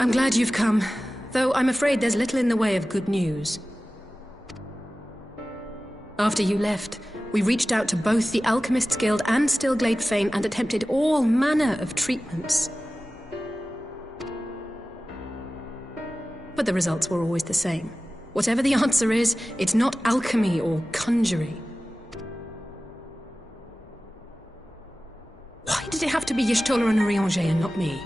I'm glad you've come, though I'm afraid there's little in the way of good news. After you left, we reached out to both the Alchemists Guild and Stillglade Fane and attempted all manner of treatments. But the results were always the same. Whatever the answer is, it's not alchemy or conjuring. Why did it have to be Y'shtola and Urianger and not me?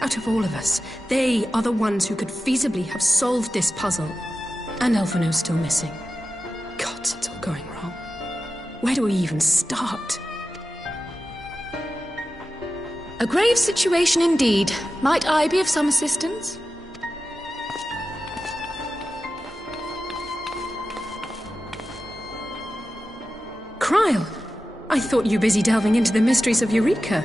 Out of all of us, they are the ones who could feasibly have solved this puzzle. And Elfino's still missing. Gods, it's all going wrong. Where do we even start? A grave situation indeed. Might I be of some assistance? Cryle! I thought you busy delving into the mysteries of Eureka.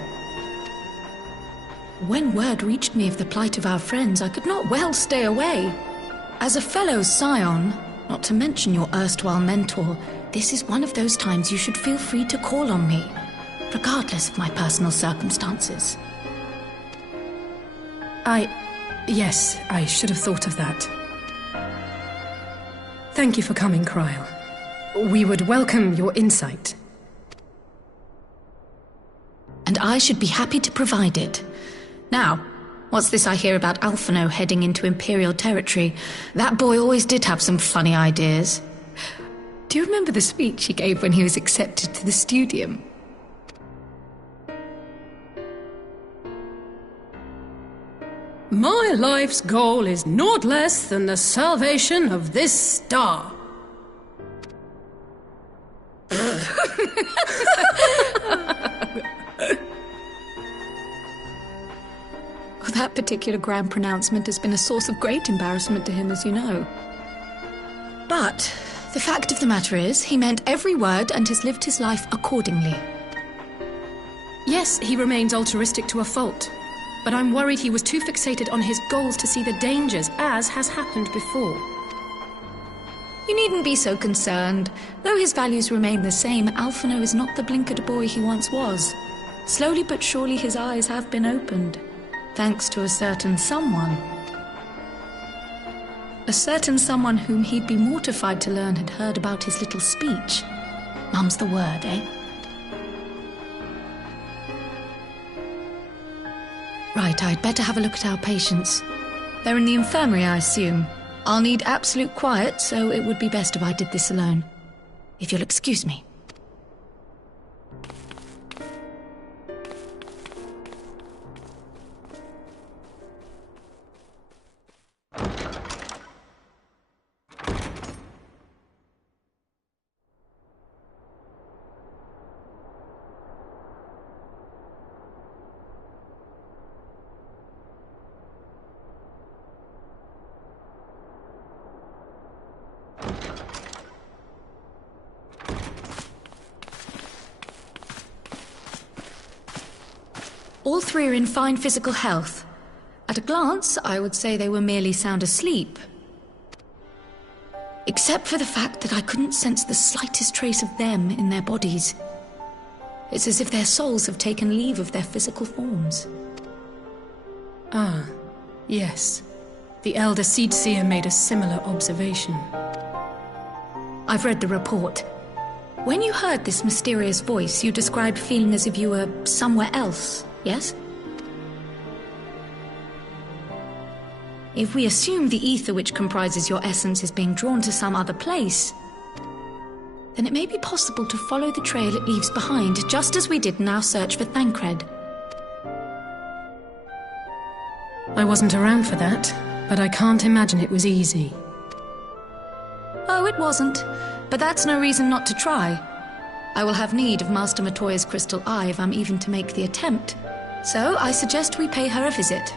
When word reached me of the plight of our friends, I could not well stay away. As a fellow Scion, not to mention your erstwhile mentor, this is one of those times you should feel free to call on me, regardless of my personal circumstances. Yes, I should have thought of that. Thank you for coming, Cryle. We would welcome your insight. And I should be happy to provide it. Now, what's this I hear about Alphino heading into Imperial territory? That boy always did have some funny ideas. Do you remember the speech he gave when he was accepted to the Studium? My life's goal is naught less than the salvation of this star. That particular grand pronouncement has been a source of great embarrassment to him, as you know. But the fact of the matter is, he meant every word and has lived his life accordingly. Yes, he remains altruistic to a fault, but I'm worried he was too fixated on his goals to see the dangers, as has happened before. You needn't be so concerned. Though his values remain the same, Alphino is not the blinkered boy he once was. Slowly but surely his eyes have been opened. Thanks to a certain someone. A certain someone whom he'd be mortified to learn had heard about his little speech. Mum's the word, eh? Right, I'd better have a look at our patients. They're in the infirmary, I assume. I'll need absolute quiet, so it would be best if I did this alone. If you'll excuse me. All three are in fine physical health. At a glance, I would say they were merely sound asleep. Except for the fact that I couldn't sense the slightest trace of them in their bodies. It's as if their souls have taken leave of their physical forms. Ah, yes. The Elder Seedseer made a similar observation. I've read the report. When you heard this mysterious voice, you described feeling as if you were somewhere else, yes? If we assume the ether which comprises your essence is being drawn to some other place, then it may be possible to follow the trail it leaves behind, just as we did in our search for Thancred. I wasn't around for that, but I can't imagine it was easy. Oh, it wasn't. But that's no reason not to try. I will have need of Master Matoya's crystal eye if I'm even to make the attempt. So I suggest we pay her a visit.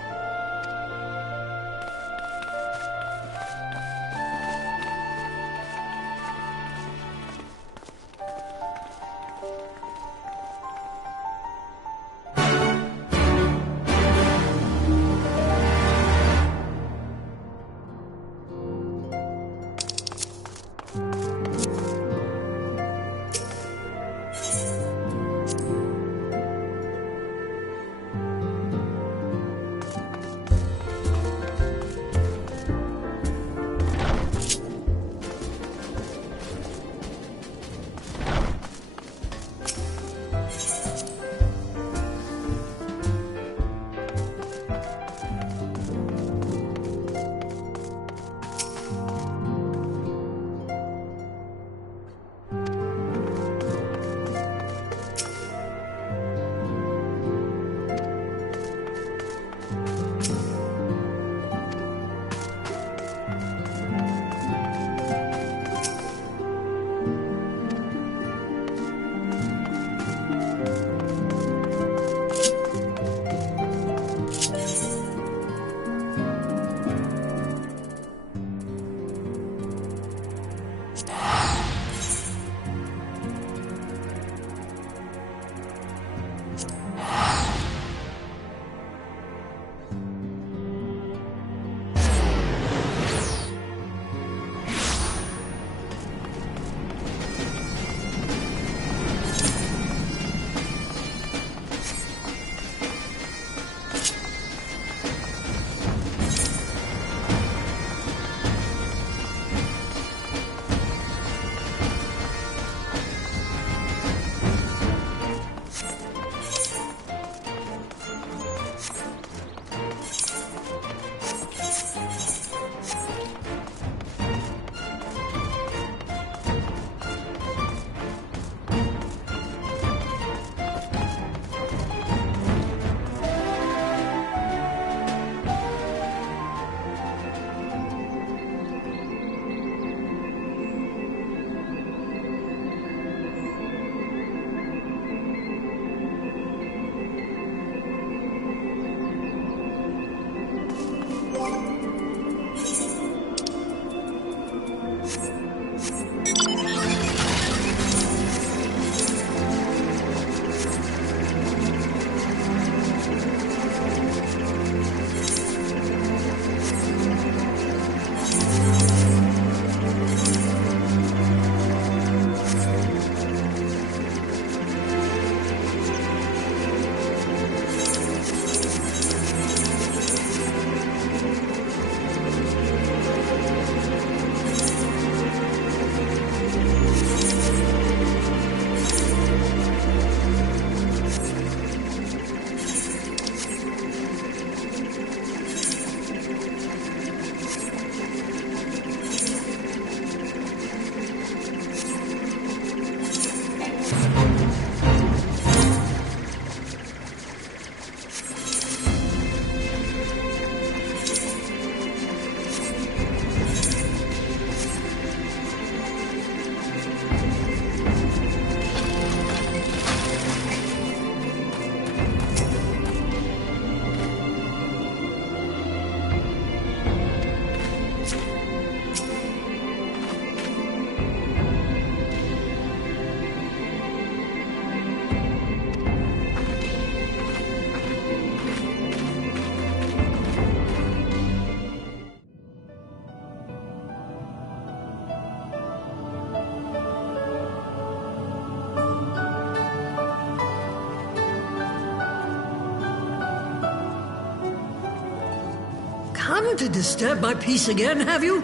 come to disturb my peace again, have you?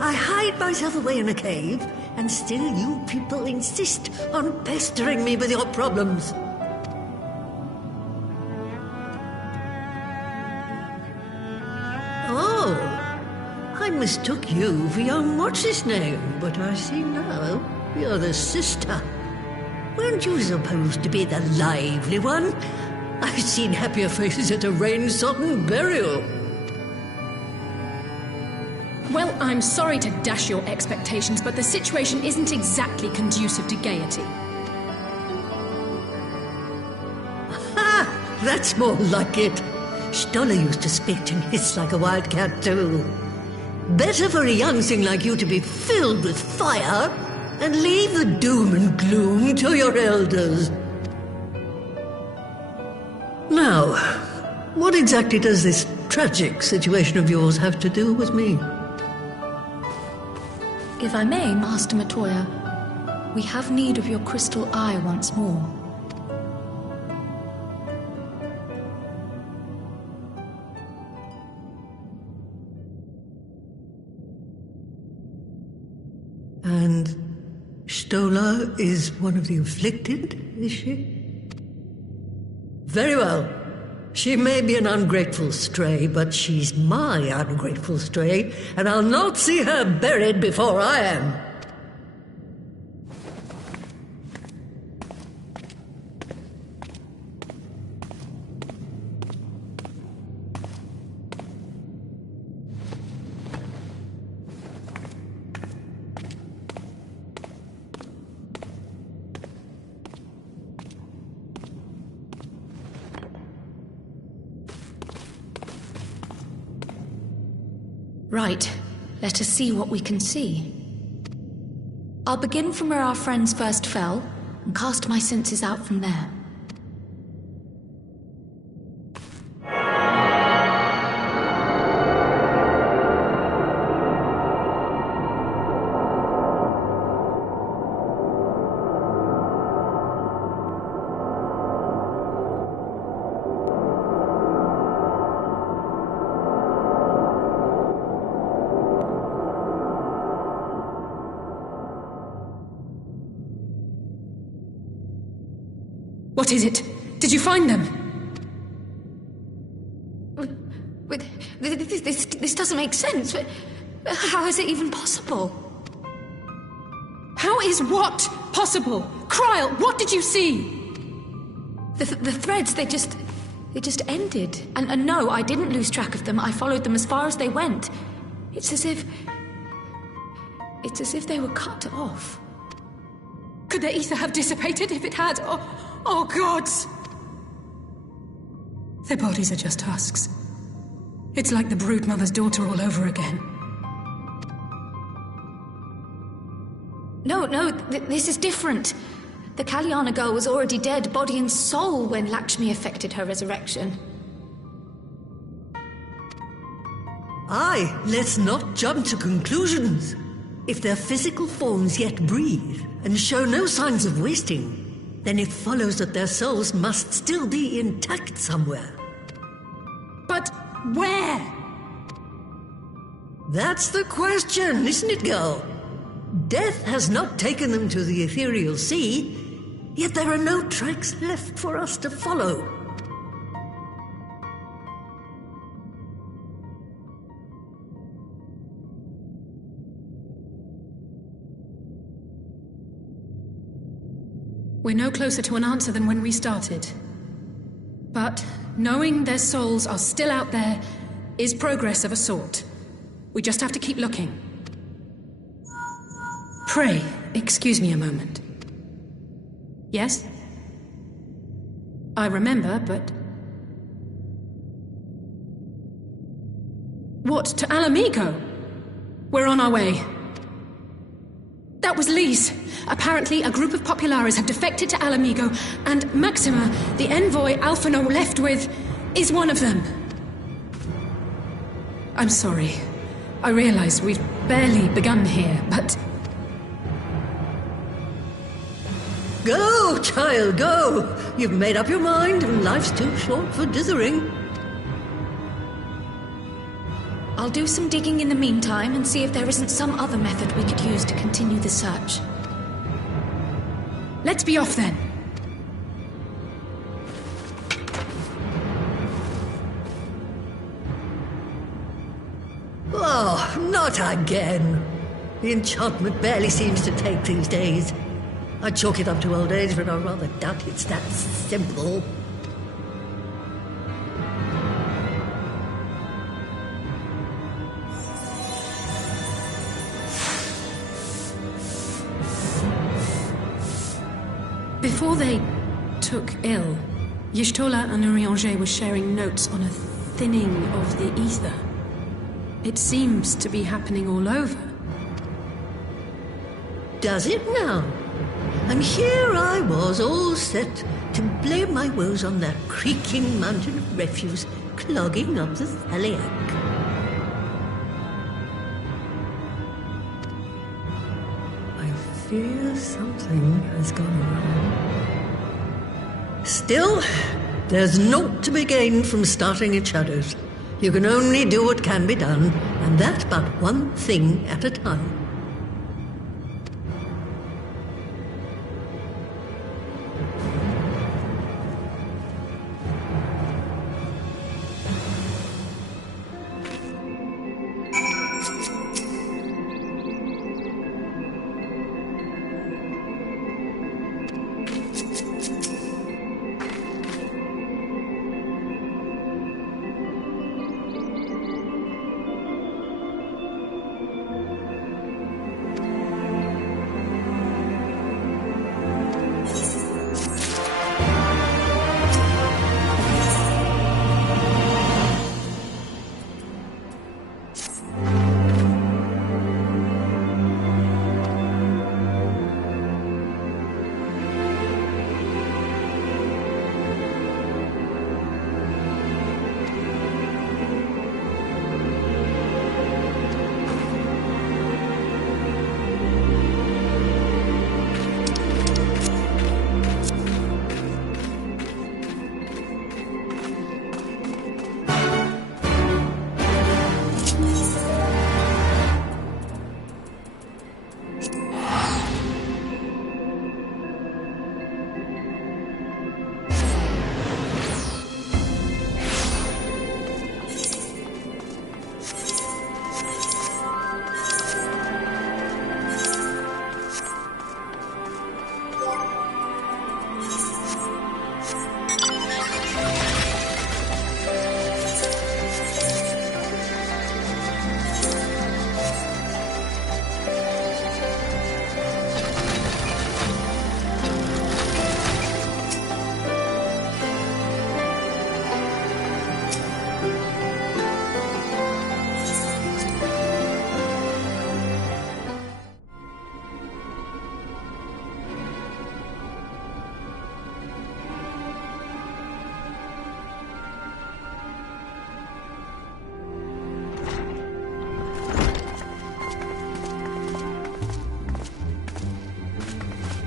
I hide myself away in a cave, and still you people insist on pestering me with your problems. Oh, I mistook you for young what's-his-name, but I see now you're the sister. Weren't you supposed to be the lively one? I've seen happier faces at a rain-sodden burial. Well, I'm sorry to dash your expectations, but the situation isn't exactly conducive to gaiety. Ha! That's more like it. Stoller used to spit and hiss like a wildcat too. Better for a young thing like you to be filled with fire and leave the doom and gloom to your elders. Now, what exactly does this tragic situation of yours have to do with me? If I may, Master Matoya, we have need of your crystal eye once more. And Stoller is one of the afflicted, is she? Very well. She may be an ungrateful stray, but she's my ungrateful stray, and I'll not see her buried before I am. Right, let us see what we can see. I'll begin from where our friends first fell, and cast my senses out from there. What is it? Did you find them? This doesn't make sense. How is it even possible? How is what possible? Kryl, what did you see? The threads, they just ended. And no, I didn't lose track of them. I followed them as far as they went. It's as if they were cut off. Could their ether have dissipated if it had? Oh, gods! Their bodies are just husks. It's like the broodmother's daughter all over again. No, this is different. The Kalyana girl was already dead, body and soul, when Lakshmi effected her resurrection. Aye, let's not jump to conclusions. If their physical forms yet breathe and show no signs of wasting, then it follows that their souls must still be intact somewhere. But where? That's the question, isn't it, girl? Death has not taken them to the ethereal sea, yet there are no tracks left for us to follow. We're no closer to an answer than when we started. But knowing their souls are still out there is progress of a sort. We just have to keep looking. Pray, excuse me a moment. Yes? I remember, but... What, to Ala Mhigo? We're on our way. That was Lise. Apparently, a group of Populares have defected to Ala Mhigo, and Maxima, the envoy Alphino left with, is one of them. I'm sorry. I realize we've barely begun here, but... Go, child, go! You've made up your mind, and life's too short for dithering. I'll do some digging in the meantime and see if there isn't some other method we could use to continue the search. Let's be off then. Oh, not again. The enchantment barely seems to take these days. I chalk it up to old age, but I rather doubt it's that simple. Before they took ill, Y'shtola and Urianger were sharing notes on a thinning of the ether. It seems to be happening all over. Does it now? And here I was, all set to blame my woes on that creaking mountain of refuse clogging up the Thaliac. I fear something has gone wrong. Still, there's naught to be gained from starting in shadows. You can only do what can be done, and that but one thing at a time.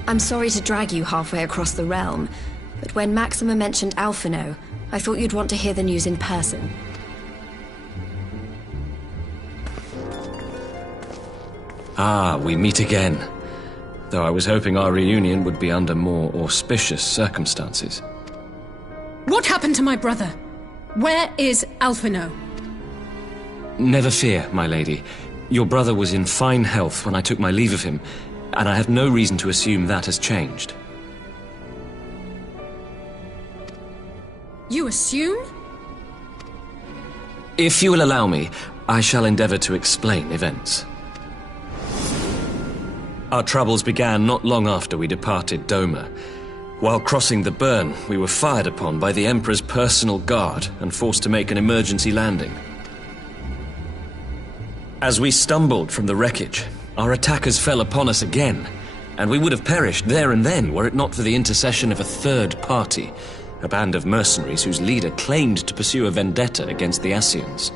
I'm sorry to drag you halfway across the realm, but when Maxima mentioned Alphino, I thought you'd want to hear the news in person. Ah, we meet again. Though I was hoping our reunion would be under more auspicious circumstances. What happened to my brother? Where is Alphino? Never fear, my lady. Your brother was in fine health when I took my leave of him, and I have no reason to assume that has changed. You assume? If you will allow me, I shall endeavor to explain events. Our troubles began not long after we departed Doma. While crossing the burn, we were fired upon by the Emperor's personal guard and forced to make an emergency landing. As we stumbled from the wreckage, our attackers fell upon us again, and we would have perished there and then were it not for the intercession of a third party, a band of mercenaries whose leader claimed to pursue a vendetta against the Scions.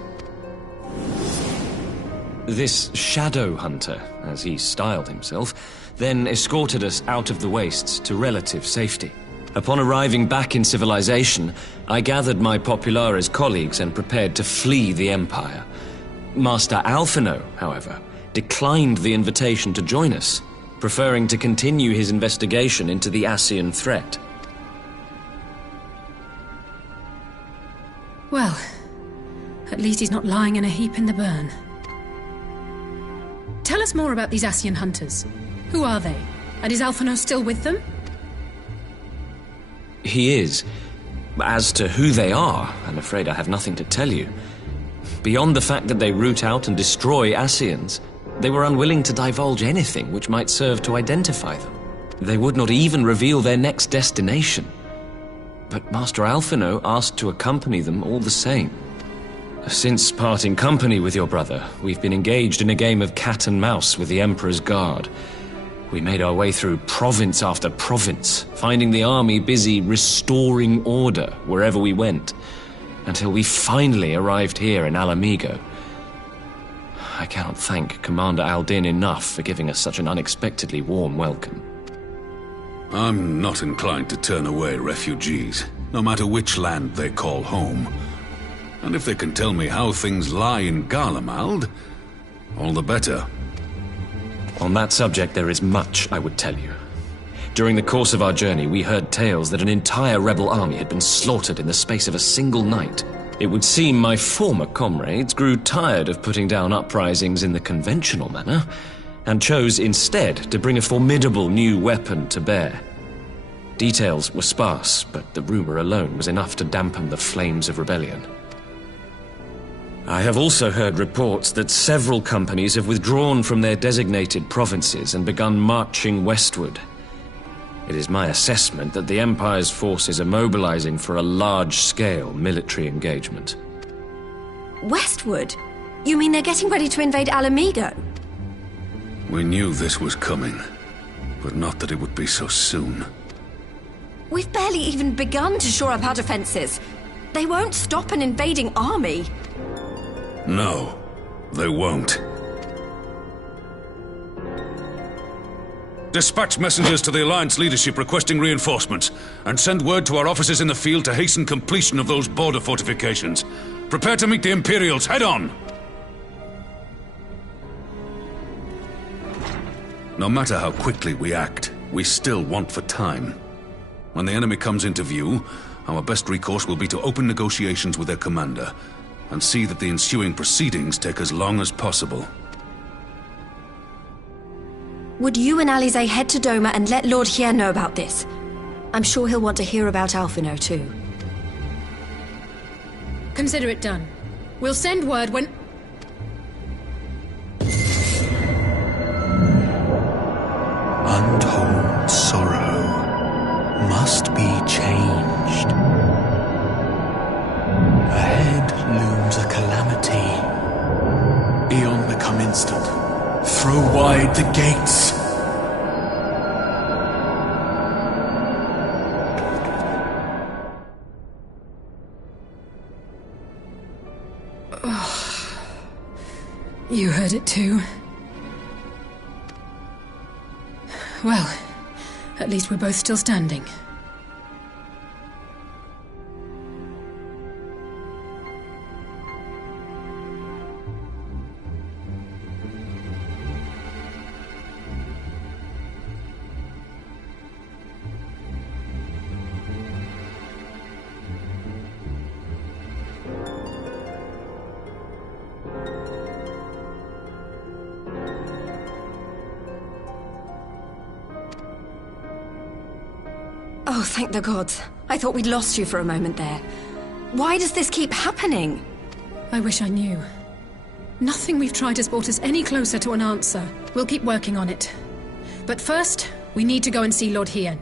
This shadow hunter, as he styled himself, then escorted us out of the wastes to relative safety. Upon arriving back in civilization, I gathered my Populares colleagues and prepared to flee the Empire. Master Alphino, however, declined the invitation to join us, preferring to continue his investigation into the Ascian threat. Well, at least he's not lying in a heap in the burn. Tell us more about these Ascian hunters. Who are they? And is Alphino still with them? He is. As to who they are, I'm afraid I have nothing to tell you. Beyond the fact that they root out and destroy Ascians, they were unwilling to divulge anything which might serve to identify them. They would not even reveal their next destination. But Master Alphino asked to accompany them all the same. Since parting company with your brother, we've been engaged in a game of cat and mouse with the Emperor's Guard. We made our way through province after province, finding the army busy restoring order wherever we went, until we finally arrived here in Ala Mhigo. I cannot thank Commander Aldin enough for giving us such an unexpectedly warm welcome. I'm not inclined to turn away refugees, no matter which land they call home. And if they can tell me how things lie in Garlemald, all the better. On that subject, there is much I would tell you. During the course of our journey, we heard tales that an entire rebel army had been slaughtered in the space of a single night. It would seem my former comrades grew tired of putting down uprisings in the conventional manner, and chose instead to bring a formidable new weapon to bear. Details were sparse, but the rumor alone was enough to dampen the flames of rebellion. I have also heard reports that several companies have withdrawn from their designated provinces and begun marching westward. It is my assessment that the Empire's forces are mobilizing for a large-scale military engagement. Westward? You mean they're getting ready to invade Ala Mhigo? We knew this was coming, but not that it would be so soon. We've barely even begun to shore up our defenses. They won't stop an invading army. No, they won't. Dispatch messengers to the Alliance leadership requesting reinforcements, and send word to our officers in the field to hasten completion of those border fortifications. Prepare to meet the Imperials head on! No matter how quickly we act, we still want for time. When the enemy comes into view, our best recourse will be to open negotiations with their commander, and see that the ensuing proceedings take as long as possible. Would you and Alize head to Doma and let Lord Hien know about this? I'm sure he'll want to hear about Alphino too. Consider it done. We'll send word when... Untold sorrow must be changed. Ahead looms a calamity. Eon become instant. Throw wide the gates. You heard it too. Well, at least we're both still standing. Oh, thank the gods. I thought we'd lost you for a moment there. Why does this keep happening? I wish I knew. Nothing we've tried has brought us any closer to an answer. We'll keep working on it. But first, we need to go and see Lord Hien.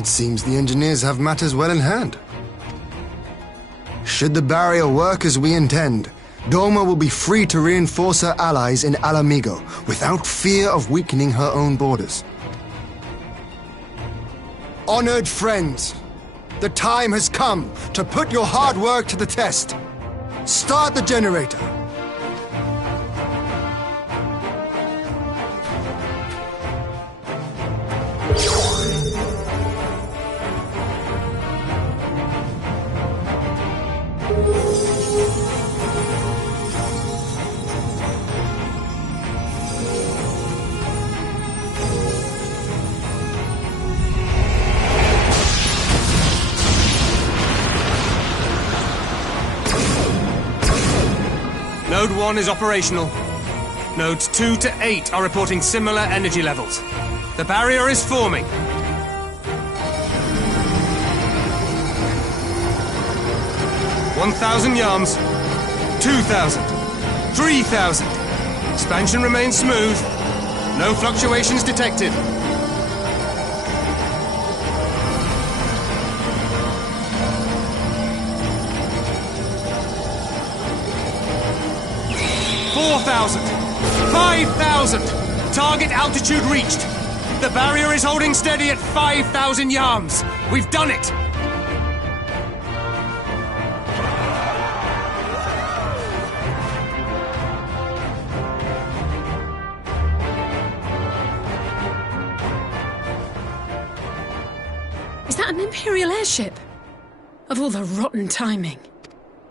It seems the engineers have matters well in hand. Should the barrier work as we intend, Doma will be free to reinforce her allies in Ala Mhigo without fear of weakening her own borders. Honored friends, the time has come to put your hard work to the test. Start the generator. Node 1 is operational. Nodes 2 to 8 are reporting similar energy levels. The barrier is forming. $1,000 yards. 2,000. 3,000. Expansion remains smooth. No fluctuations detected. $4,000. 5,000. Target altitude reached. The barrier is holding steady at 5,000 yards. We've done it. Is that an Imperial airship? Of all the rotten timing.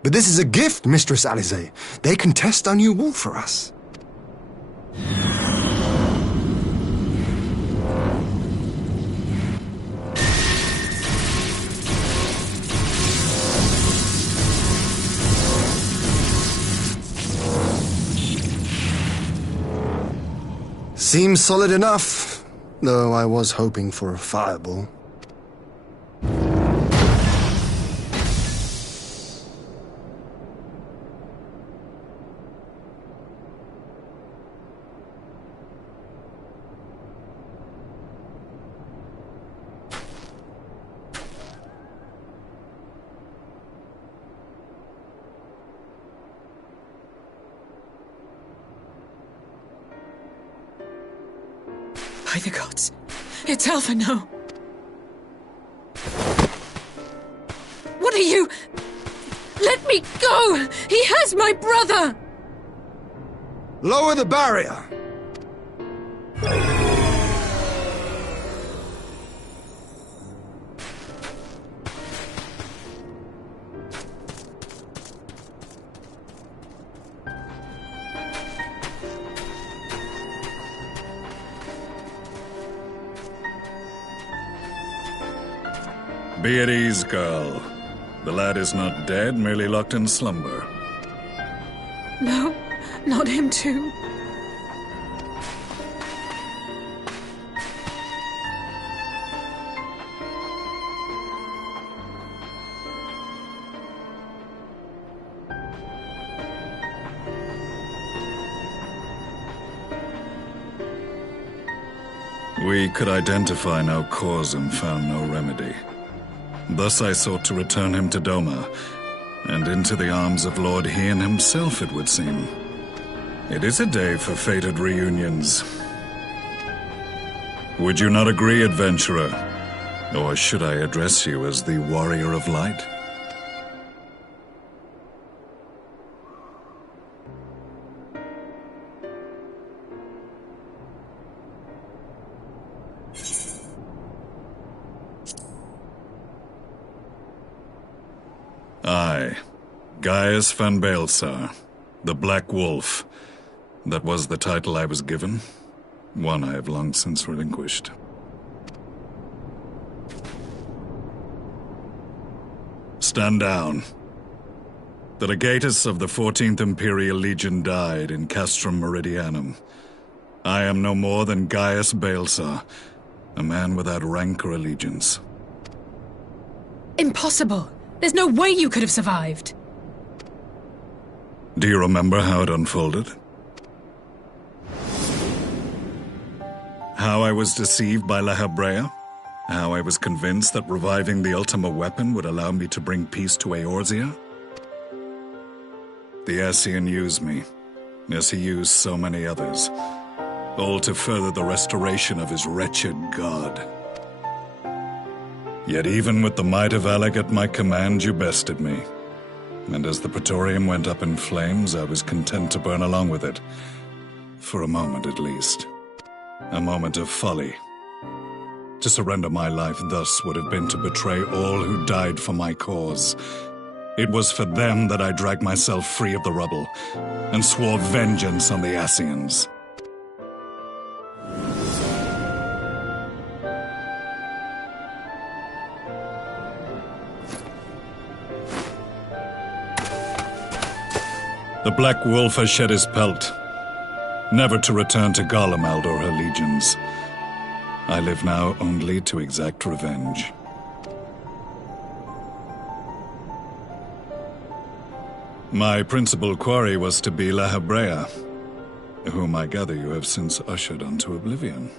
But this is a gift, Mistress Alize. They can test our new wall for us. Seems solid enough, though I was hoping for a fireball. By the gods, it's Alphino. What are you? Let me go! He has my brother! Lower the barrier! Be at ease, girl. The lad is not dead, merely locked in slumber. No, not him too. We could identify no cause and found no remedy. Thus I sought to return him to Doma, and into the arms of Lord Hien himself, it would seem. It is a day for fated reunions. Would you not agree, adventurer? Or should I address you as the Warrior of Light? I, Gaius van Baelsar, the Black Wolf. That was the title I was given, one I have long since relinquished. Stand down. The legatus of the 14th Imperial Legion died in Castrum Meridianum. I am no more than Gaius Baelsar, a man without rank or allegiance. Impossible! There's no way you could have survived! Do you remember how it unfolded? How I was deceived by La Habrea? How I was convinced that reviving the Ultima weapon would allow me to bring peace to Eorzea? The Ascian used me, as he used so many others, all to further the restoration of his wretched god. Yet even with the might of Alec at my command, you bested me. And as the Praetorium went up in flames, I was content to burn along with it. For a moment at least. A moment of folly. To surrender my life thus would have been to betray all who died for my cause. It was for them that I dragged myself free of the rubble, and swore vengeance on the Ascians. The Black Wolf has shed his pelt, never to return to Garlemald or her legions. I live now only to exact revenge. My principal quarry was to be La Hebrea, whom I gather you have since ushered onto oblivion.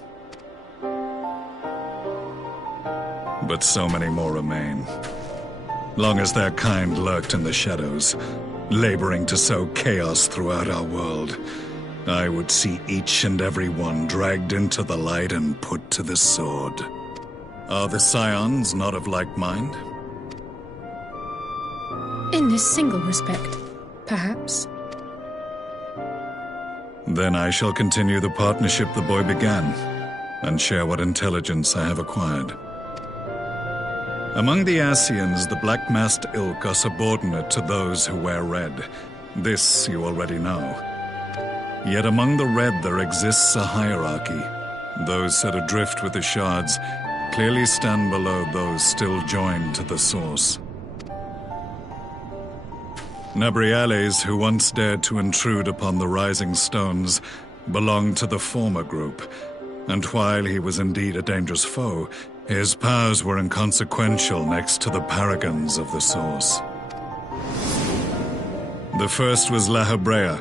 But so many more remain. Long as their kind lurked in the shadows, laboring to sow chaos throughout our world, I would see each and every one dragged into the light and put to the sword. Are the Scions not of like mind? In this single respect, perhaps. Then I shall continue the partnership the boy began, and share what intelligence I have acquired. Among the Ascians, the Black-Masked Ilk are subordinate to those who wear red. This you already know. Yet among the Red there exists a hierarchy. Those set adrift with the shards clearly stand below those still joined to the source. Nabriales, who once dared to intrude upon the Rising Stones, belonged to the former group, and while he was indeed a dangerous foe, his powers were inconsequential next to the paragons of the source. The first was La Hebrea,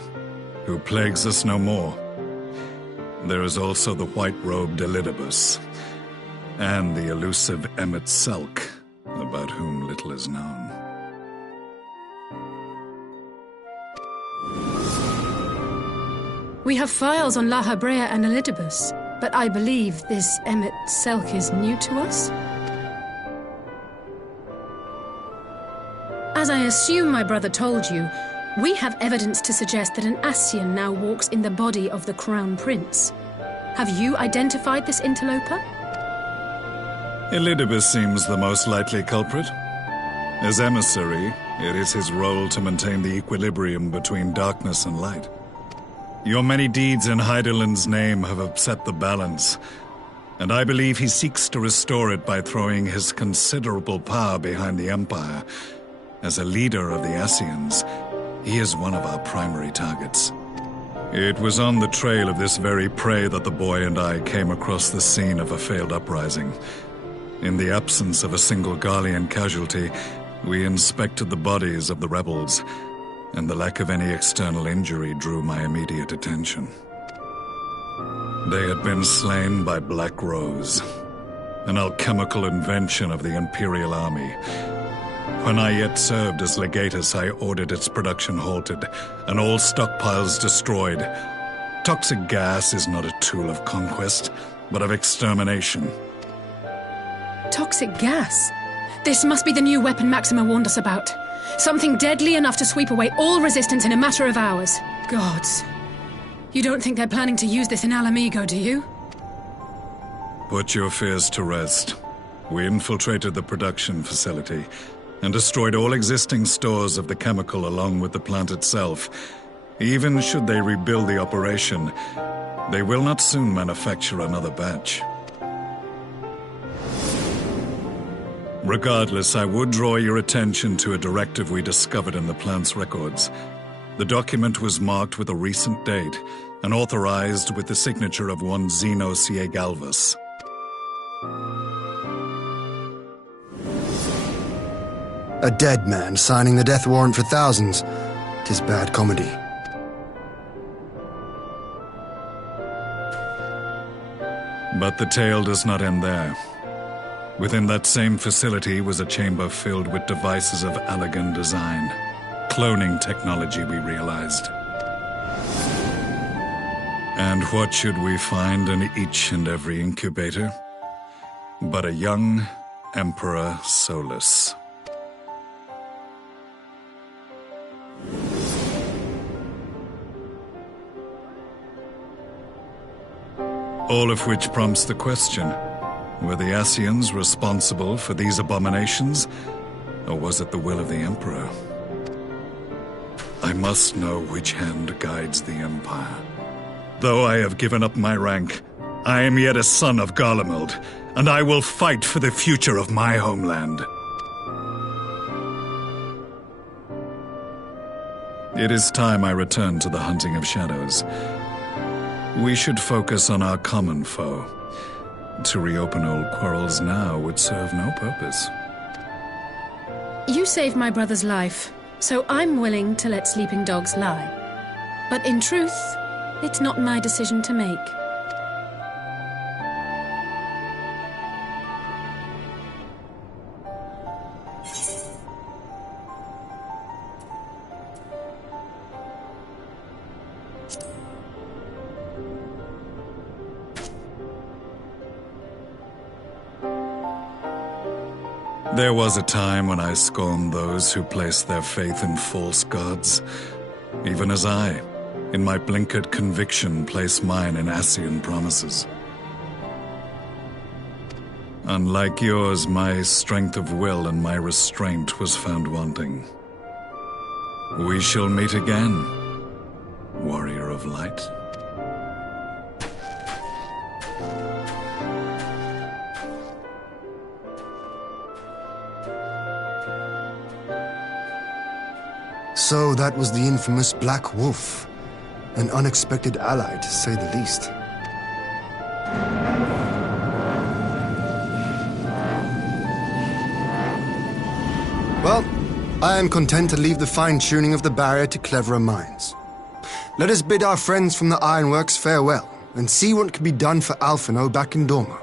who plagues us no more. There is also the white-robed Elidibus, and the elusive Emmet Selk, about whom little is known. We have files on La Hebrea and Elidibus, but I believe this Emmet Selk is new to us? As I assume my brother told you, we have evidence to suggest that an Ascian now walks in the body of the Crown Prince. Have you identified this interloper? Elidibus seems the most likely culprit. As emissary, it is his role to maintain the equilibrium between darkness and light. Your many deeds in Hydaelyn's name have upset the balance, and I believe he seeks to restore it by throwing his considerable power behind the Empire. As a leader of the Ascians, he is one of our primary targets. It was on the trail of this very prey that the boy and I came across the scene of a failed uprising. In the absence of a single Garlean casualty, we inspected the bodies of the rebels, and the lack of any external injury drew my immediate attention. They had been slain by Black Rose, an alchemical invention of the Imperial Army. When I yet served as legatus, I ordered its production halted, and all stockpiles destroyed. Toxic gas is not a tool of conquest, but of extermination. Toxic gas? This must be the new weapon Maxima warned us about. Something deadly enough to sweep away all resistance in a matter of hours. Gods. You don't think they're planning to use this in Ala Mhigo, do you? Put your fears to rest. We infiltrated the production facility and destroyed all existing stores of the chemical along with the plant itself. Even should they rebuild the operation, they will not soon manufacture another batch. Regardless, I would draw your attention to a directive we discovered in the plant's records. The document was marked with a recent date and authorized with the signature of one Zeno C. Galvus. A dead man signing the death warrant for thousands. 'Tis bad comedy. But the tale does not end there. Within that same facility was a chamber filled with devices of elegant design. Cloning technology, we realized. And what should we find in each and every incubator? But a young, Emperor Solus. All of which prompts the question, were the Scions responsible for these abominations, or was it the will of the Emperor? I must know which hand guides the Empire. Though I have given up my rank, I am yet a son of Garlemald, and I will fight for the future of my homeland. It is time I return to the hunting of shadows. We should focus on our common foe. To reopen old quarrels now would serve no purpose. You saved my brother's life, so I'm willing to let sleeping dogs lie. But in truth, it's not my decision to make. There was a time when I scorned those who placed their faith in false gods, even as I, in my blinkered conviction, place mine in Ascian promises. Unlike yours, my strength of will and my restraint was found wanting. We shall meet again, warrior of light. So that was the infamous Black Wolf. An unexpected ally, to say the least. Well, I am content to leave the fine-tuning of the barrier to cleverer minds. Let us bid our friends from the Ironworks farewell, and see what can be done for Alphino back in Dorma.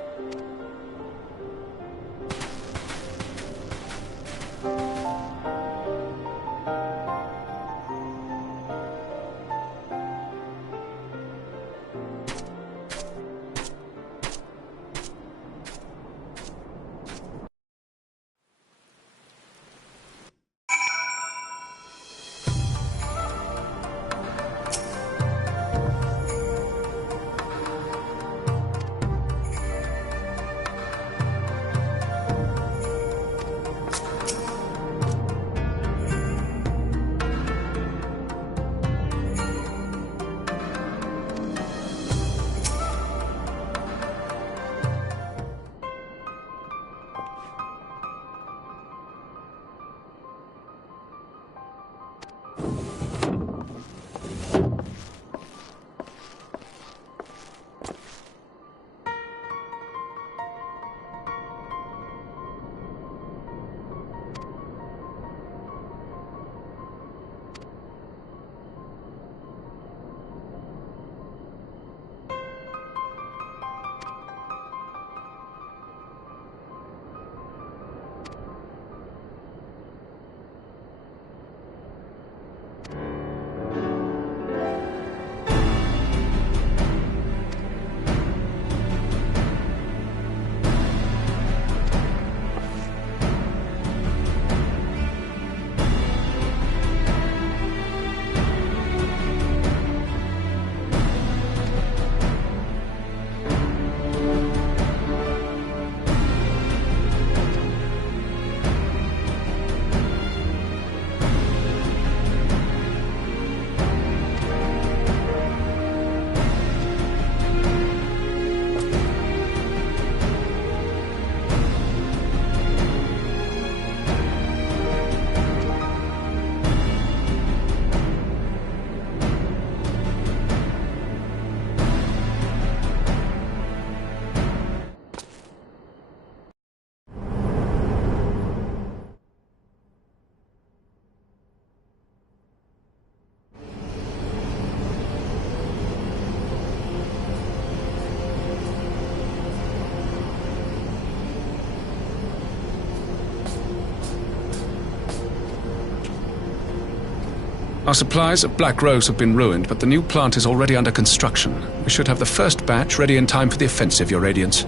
Our supplies of Black Rose have been ruined, but the new plant is already under construction. We should have the first batch ready in time for the offensive, Your Radiance.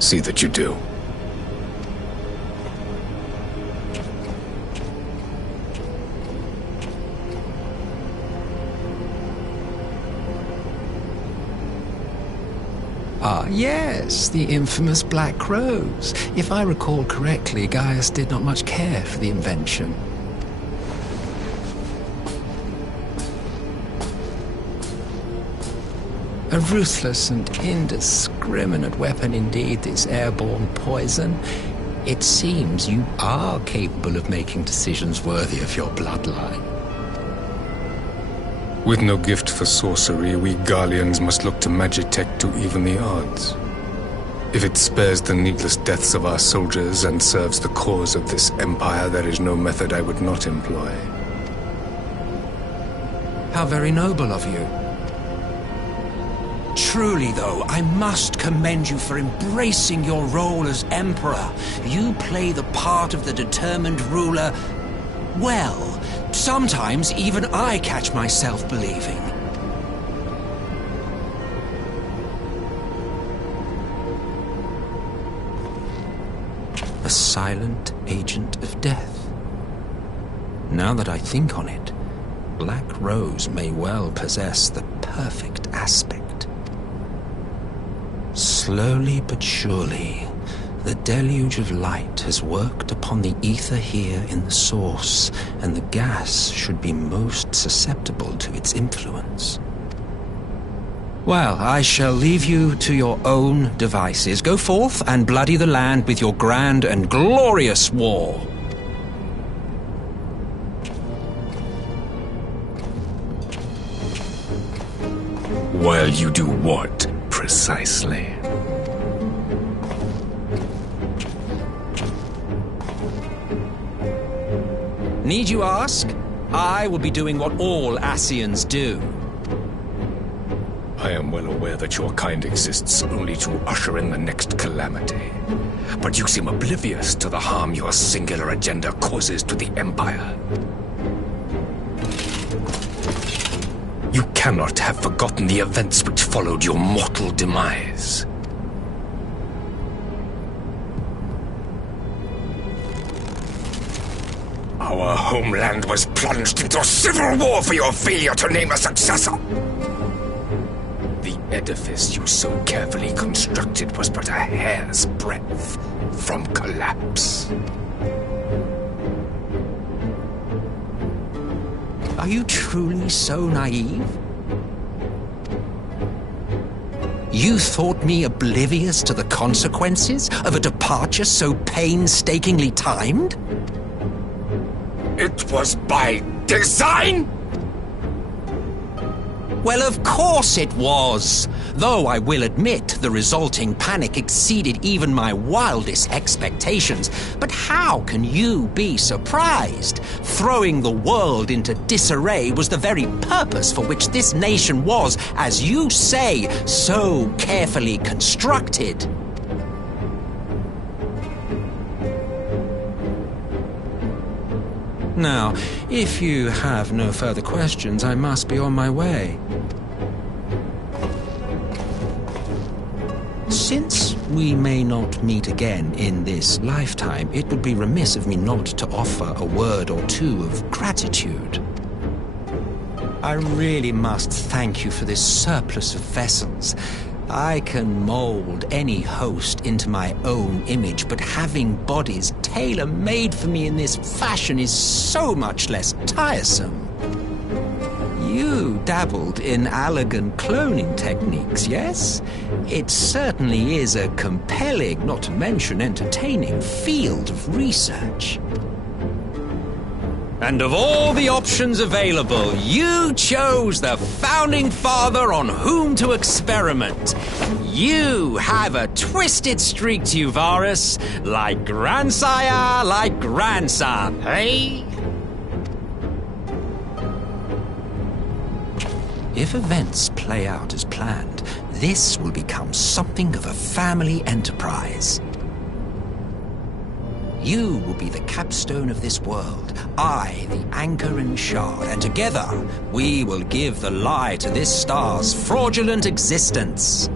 See that you do. Ah, yes, the infamous Black Rose. If I recall correctly, Gaius did not much care for the invention. A ruthless and indiscriminate weapon indeed, this airborne poison. It seems you are capable of making decisions worthy of your bloodline. With no gift for sorcery, we Garleans must look to Magitech to even the odds. If it spares the needless deaths of our soldiers and serves the cause of this empire, there is no method I would not employ. How very noble of you. Truly, though, I must commend you for embracing your role as Emperor. You play the part of the determined ruler well. Sometimes even I catch myself believing. A silent agent of death. Now that I think on it, Black Rose may well possess the perfect aspect. Slowly but surely, the deluge of light has worked upon the ether here in the source, and the gas should be most susceptible to its influence. Well, I shall leave you to your own devices. Go forth and bloody the land with your grand and glorious war. While you do what, precisely? Need you ask? I will be doing what all Ascians do. I am well aware that your kind exists only to usher in the next calamity. But you seem oblivious to the harm your singular agenda causes to the Empire. You cannot have forgotten the events which followed your mortal demise. Our homeland was plunged into civil war for your failure to name a successor. The edifice you so carefully constructed was but a hair's breadth from collapse. Are you truly so naive? You thought me oblivious to the consequences of a departure so painstakingly timed? It was by design? Well, of course it was. Though I will admit the resulting panic exceeded even my wildest expectations. But how can you be surprised? Throwing the world into disarray was the very purpose for which this nation was, as you say, so carefully constructed. Now, if you have no further questions, I must be on my way. Since we may not meet again in this lifetime, it would be remiss of me not to offer a word or two of gratitude. I really must thank you for this surplus of vessels. I can mold any host into my own image, but having bodies tailor-made for me in this fashion is so much less tiresome. You dabbled in elegant cloning techniques, yes? It certainly is a compelling, not to mention entertaining, field of research. And of all the options available, you chose the founding father on whom to experiment. You have a twisted streak to you, Varus. Like grandsire, like grandson, hey? If events play out as planned, this will become something of a family enterprise. You will be the capstone of this world, I the anchor and shard, and together we will give the lie to this star's fraudulent existence.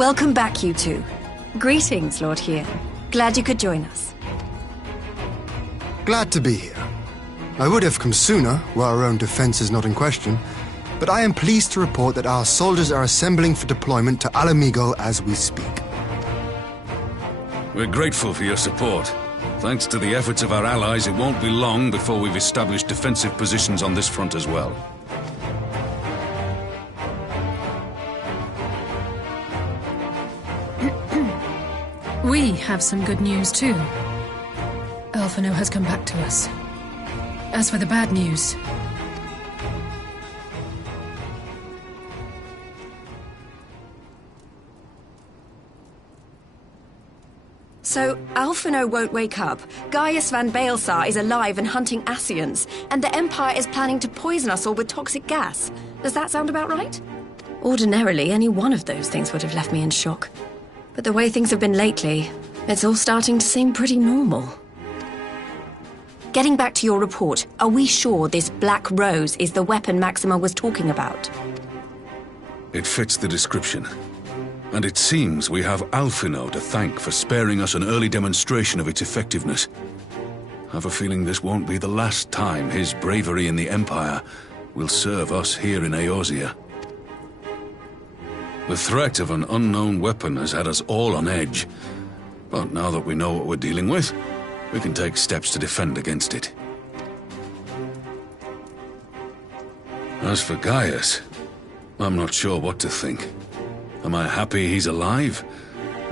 Welcome back, you two. Greetings, Lord Hien. Glad you could join us. Glad to be here. I would have come sooner, were our own defense is not in question, but I am pleased to report that our soldiers are assembling for deployment to Ala Mhigo as we speak. We're grateful for your support. Thanks to the efforts of our allies, it won't be long before we've established defensive positions on this front as well. We have some good news too. Alphino has come back to us. As for the bad news... So, Alphino won't wake up, Gaius van Baelsar is alive and hunting Scions, and the Empire is planning to poison us all with toxic gas. Does that sound about right? Ordinarily, any one of those things would have left me in shock. But the way things have been lately, it's all starting to seem pretty normal. Getting back to your report, are we sure this Black Rose is the weapon Maxima was talking about? It fits the description. And it seems we have Alphino to thank for sparing us an early demonstration of its effectiveness. I have a feeling this won't be the last time his bravery in the Empire will serve us here in Eorzea. The threat of an unknown weapon has had us all on edge, but now that we know what we're dealing with, we can take steps to defend against it. As for Gaius, I'm not sure what to think. Am I happy he's alive?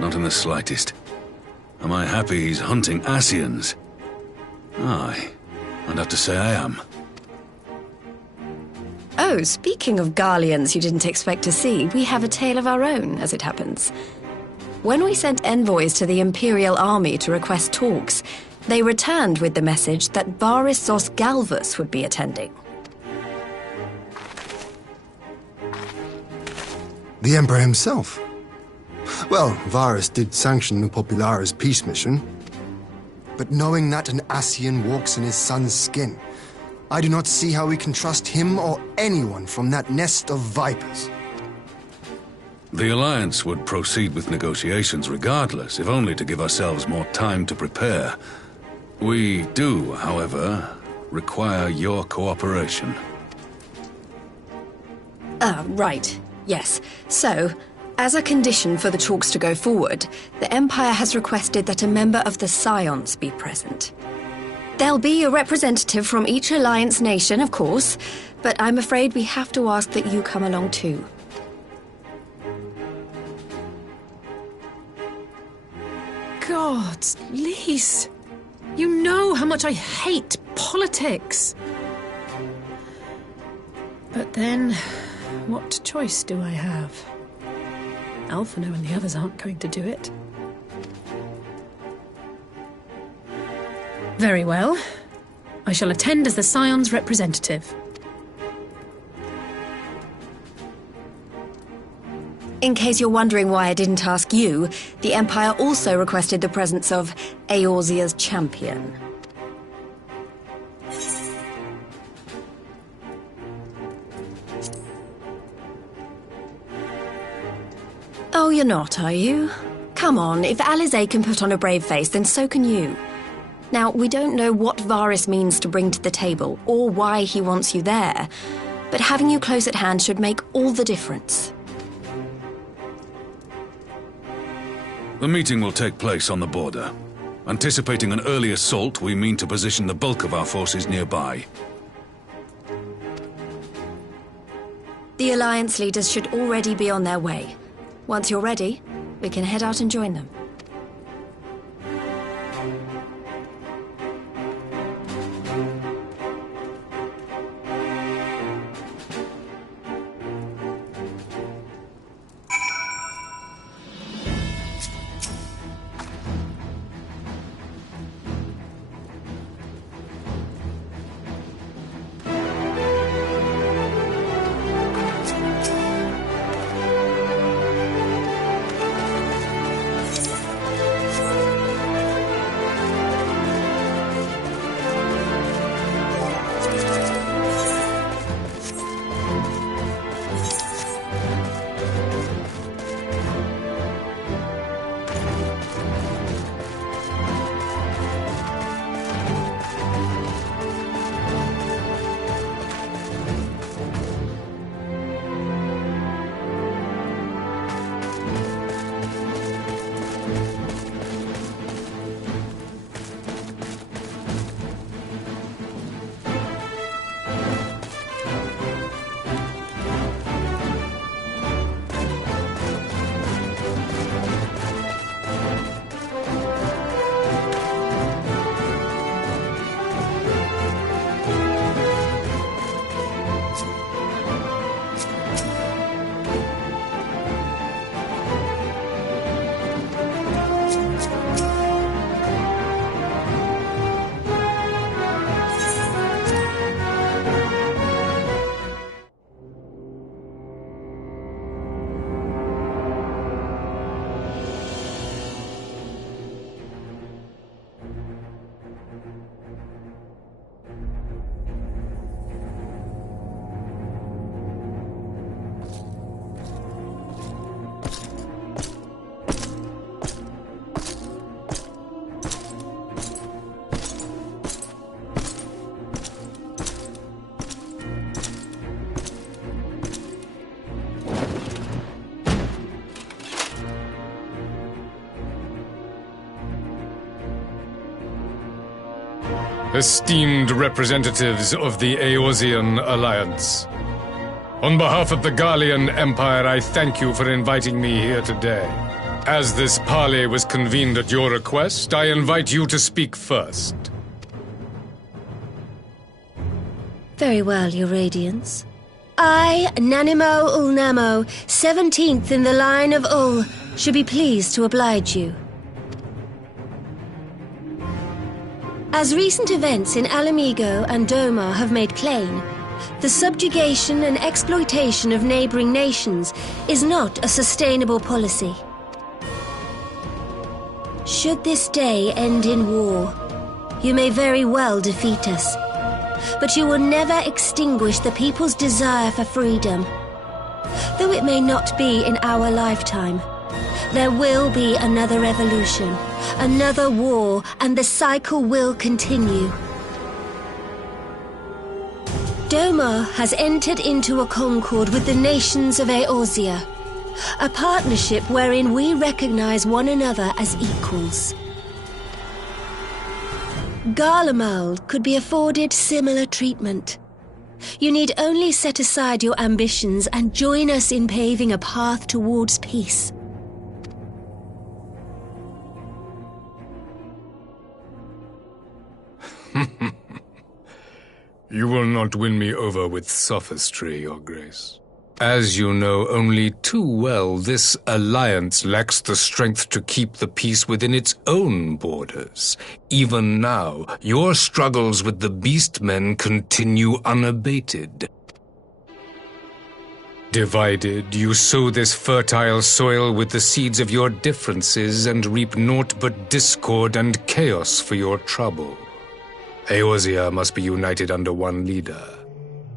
Not in the slightest. Am I happy he's hunting Scions? Aye, I'd have to say I am. Oh, speaking of Garleans you didn't expect to see, we have a tale of our own, as it happens. When we sent envoys to the Imperial Army to request talks, they returned with the message that Varys Zos Galvus would be attending. The Emperor himself. Well, Varys did sanction the Popularis peace mission. But knowing that an Scion walks in his son's skin, I do not see how we can trust him or anyone from that nest of vipers. The Alliance would proceed with negotiations regardless, if only to give ourselves more time to prepare. We do, however, require your cooperation. Right. Yes. So, as a condition for the talks to go forward, the Empire has requested that a member of the Scions be present. There'll be a representative from each Alliance nation, of course, but I'm afraid we have to ask that you come along too. God, Lise, you know how much I hate politics. But then, what choice do I have? Alphino and the others aren't going to do it. Very well. I shall attend as the Scions' representative. In case you're wondering why I didn't ask you, the Empire also requested the presence of Eorzea's champion. Oh, you're not, are you? Come on, if Alizé can put on a brave face, then so can you. Now, we don't know what Varys means to bring to the table, or why he wants you there, but having you close at hand should make all the difference. The meeting will take place on the border. Anticipating an early assault, we mean to position the bulk of our forces nearby. The Alliance leaders should already be on their way. Once you're ready, we can head out and join them. esteemed representatives of the Eorzean Alliance. On behalf of the Garlean Empire, I thank you for inviting me here today. As this parley was convened at your request, I invite you to speak first. Very well, Your Radiance. I, Nanimo Ulnamo, 17th in the line of Ul, should be pleased to oblige you. As recent events in Ala Mhigo and Doma have made plain, the subjugation and exploitation of neighboring nations is not a sustainable policy. Should this day end in war, you may very well defeat us, but you will never extinguish the people's desire for freedom. Though it may not be in our lifetime, there will be another revolution, another war, and the cycle will continue. Doma has entered into a concord with the nations of Eorzea, a partnership wherein we recognize one another as equals. Garlemald could be afforded similar treatment. You need only set aside your ambitions and join us in paving a path towards peace. You will not win me over with sophistry, Your Grace. As you know only too well, this alliance lacks the strength to keep the peace within its own borders. Even now, your struggles with the beastmen continue unabated. Divided, you sow this fertile soil with the seeds of your differences and reap naught but discord and chaos for your trouble. Eorzea must be united under one leader,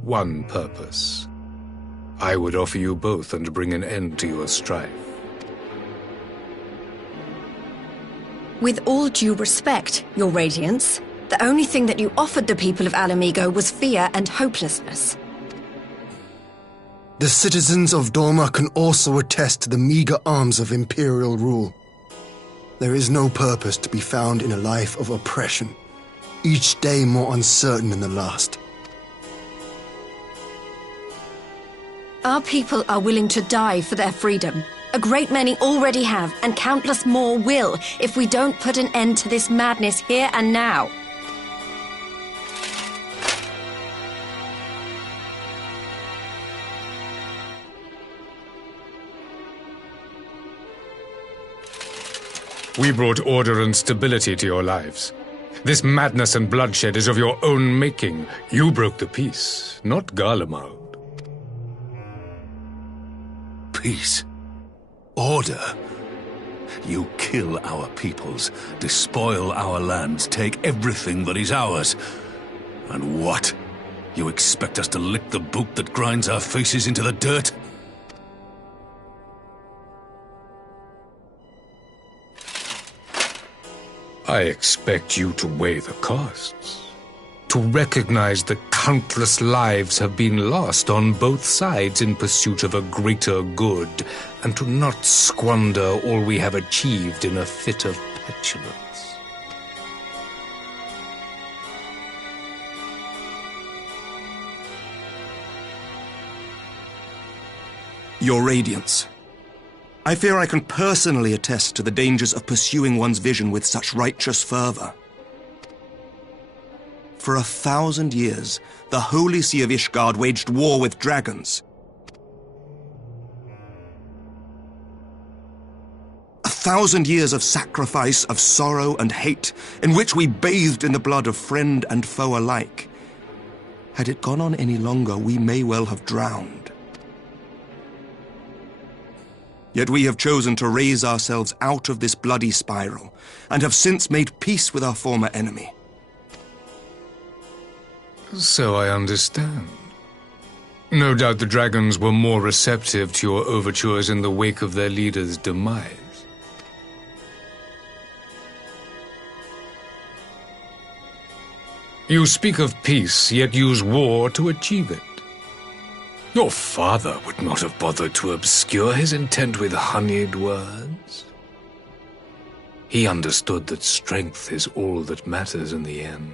one purpose. I would offer you both and bring an end to your strife. With all due respect, Your Radiance, the only thing that you offered the people of Ala Mhigo was fear and hopelessness. The citizens of Doma can also attest to the meager arms of imperial rule. There is no purpose to be found in a life of oppression, each day more uncertain than the last. Our people are willing to die for their freedom. A great many already have, and countless more will, if we don't put an end to this madness here and now. We brought order and stability to your lives. This madness and bloodshed is of your own making. You broke the peace, not Garlemald. Peace. Order. You kill our peoples, despoil our lands, take everything that is ours. And what? You expect us to lick the boot that grinds our faces into the dirt? I expect you to weigh the costs, to recognize the countless lives have been lost on both sides in pursuit of a greater good, and to not squander all we have achieved in a fit of petulance. Your Radiance, I fear I can personally attest to the dangers of pursuing one's vision with such righteous fervor. For 1,000 years, the Holy See of Ishgard waged war with dragons. 1,000 years of sacrifice, of sorrow and hate, in which we bathed in the blood of friend and foe alike. Had it gone on any longer, we may well have drowned. Yet we have chosen to raise ourselves out of this bloody spiral, and have since made peace with our former enemy. So I understand. No doubt the dragons were more receptive to your overtures in the wake of their leader's demise. You speak of peace, yet use war to achieve it. Your father would not have bothered to obscure his intent with honeyed words. He understood that strength is all that matters in the end.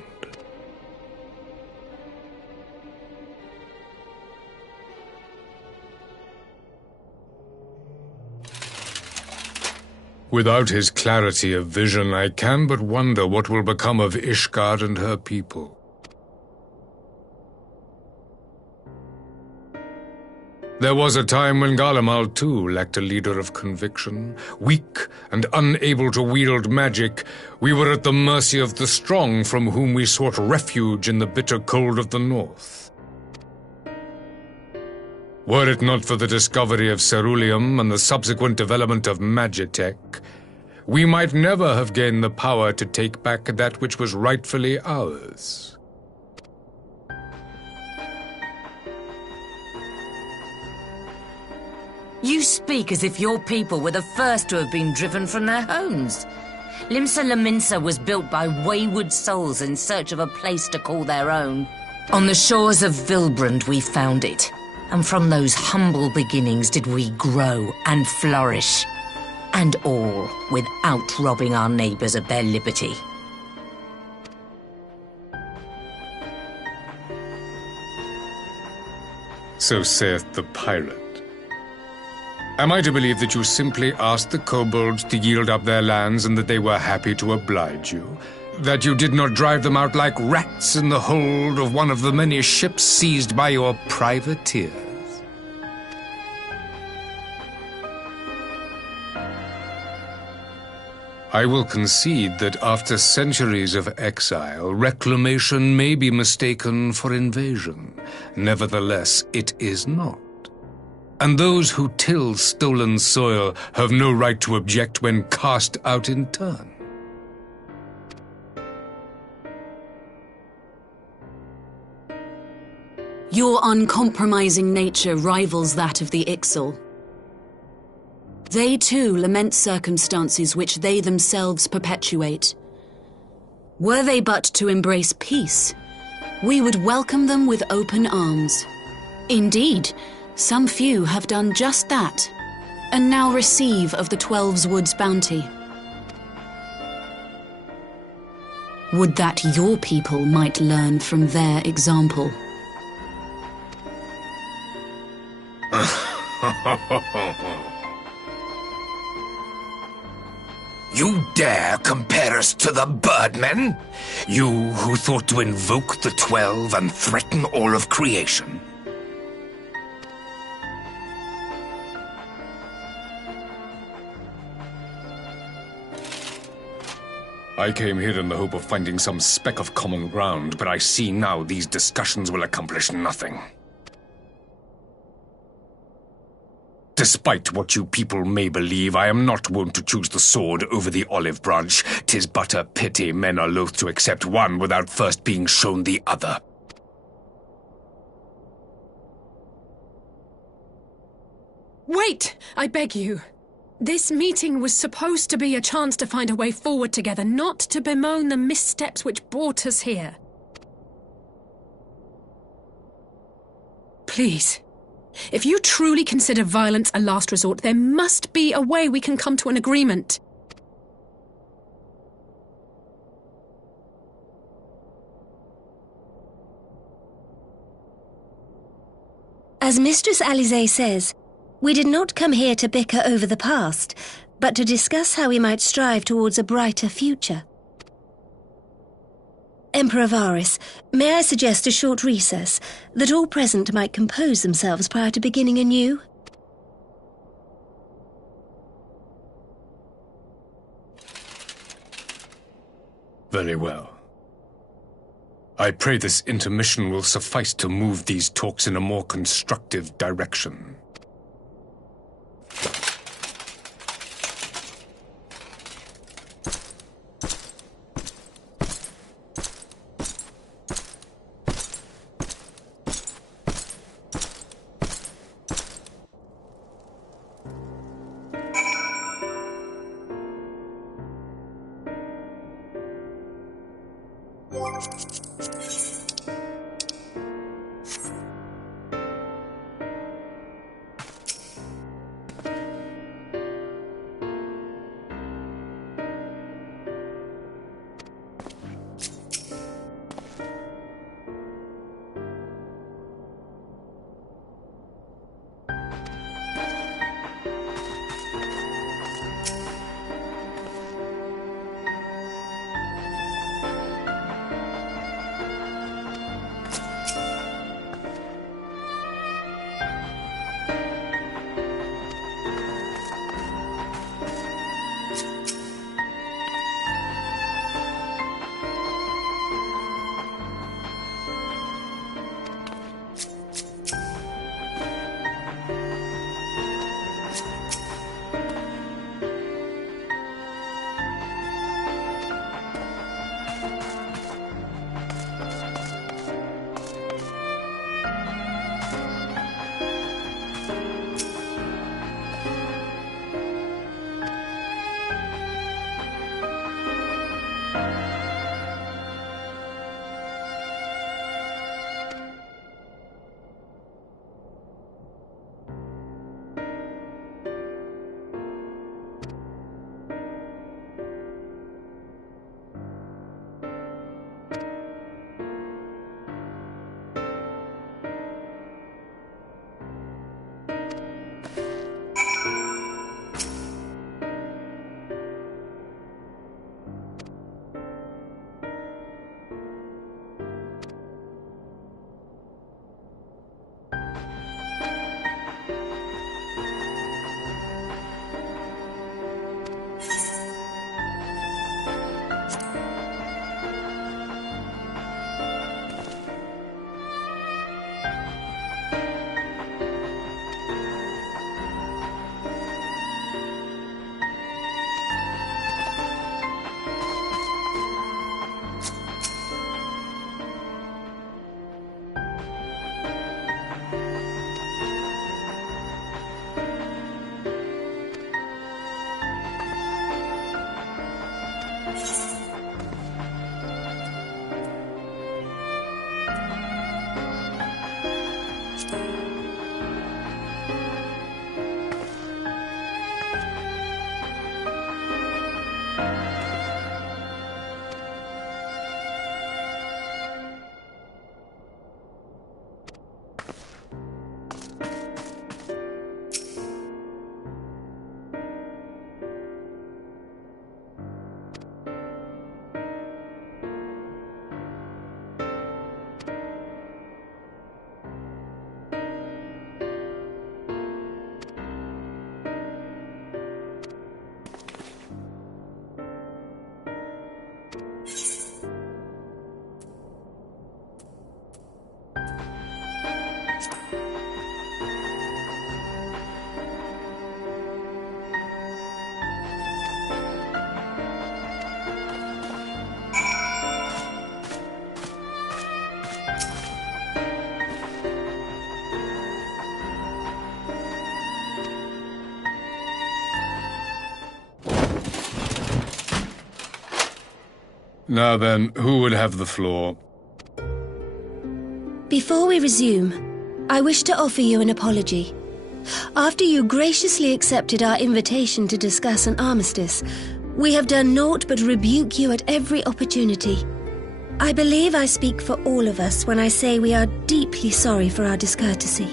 Without his clarity of vision, I can but wonder what will become of Ishgard and her people. There was a time when Garlemald too lacked a leader of conviction. Weak and unable to wield magic, we were at the mercy of the strong from whom we sought refuge in the bitter cold of the north. Were it not for the discovery of ceruleum and the subsequent development of magitech, we might never have gained the power to take back that which was rightfully ours. You speak as if your people were the first to have been driven from their homes. Limsa Lominsa was built by wayward souls in search of a place to call their own. On the shores of Vilbrand we found it, and from those humble beginnings did we grow and flourish. And all without robbing our neighbours of their liberty. So saith the pirate. Am I to believe that you simply asked the kobolds to yield up their lands and that they were happy to oblige you? That you did not drive them out like rats in the hold of one of the many ships seized by your privateers? I will concede that after centuries of exile, reclamation may be mistaken for invasion. Nevertheless, it is not. And those who till stolen soil have no right to object when cast out in turn. Your uncompromising nature rivals that of the Ixal. They too lament circumstances which they themselves perpetuate. Were they but to embrace peace, we would welcome them with open arms. Indeed, some few have done just that, and now receive of the 12's Wood's bounty. Would that your people might learn from their example. You dare compare us to the Birdmen? You who thought to invoke the 12 and threaten all of creation? I came here in the hope of finding some speck of common ground, but I see now these discussions will accomplish nothing. Despite what you people may believe, I am not wont to choose the sword over the olive branch. 'Tis but a pity men are loath to accept one without first being shown the other. Wait, I beg you. This meeting was supposed to be a chance to find a way forward together, not to bemoan the missteps which brought us here. Please, if you truly consider violence a last resort, there must be a way we can come to an agreement. As Mistress Alisaie says, we did not come here to bicker over the past, but to discuss how we might strive towards a brighter future. Emperor Varys, may I suggest a short recess, that all present might compose themselves prior to beginning anew? Very well. I pray this intermission will suffice to move these talks in a more constructive direction. Now then, who would have the floor? Before we resume, I wish to offer you an apology. After you graciously accepted our invitation to discuss an armistice, we have done naught but rebuke you at every opportunity. I believe I speak for all of us when I say we are deeply sorry for our discourtesy.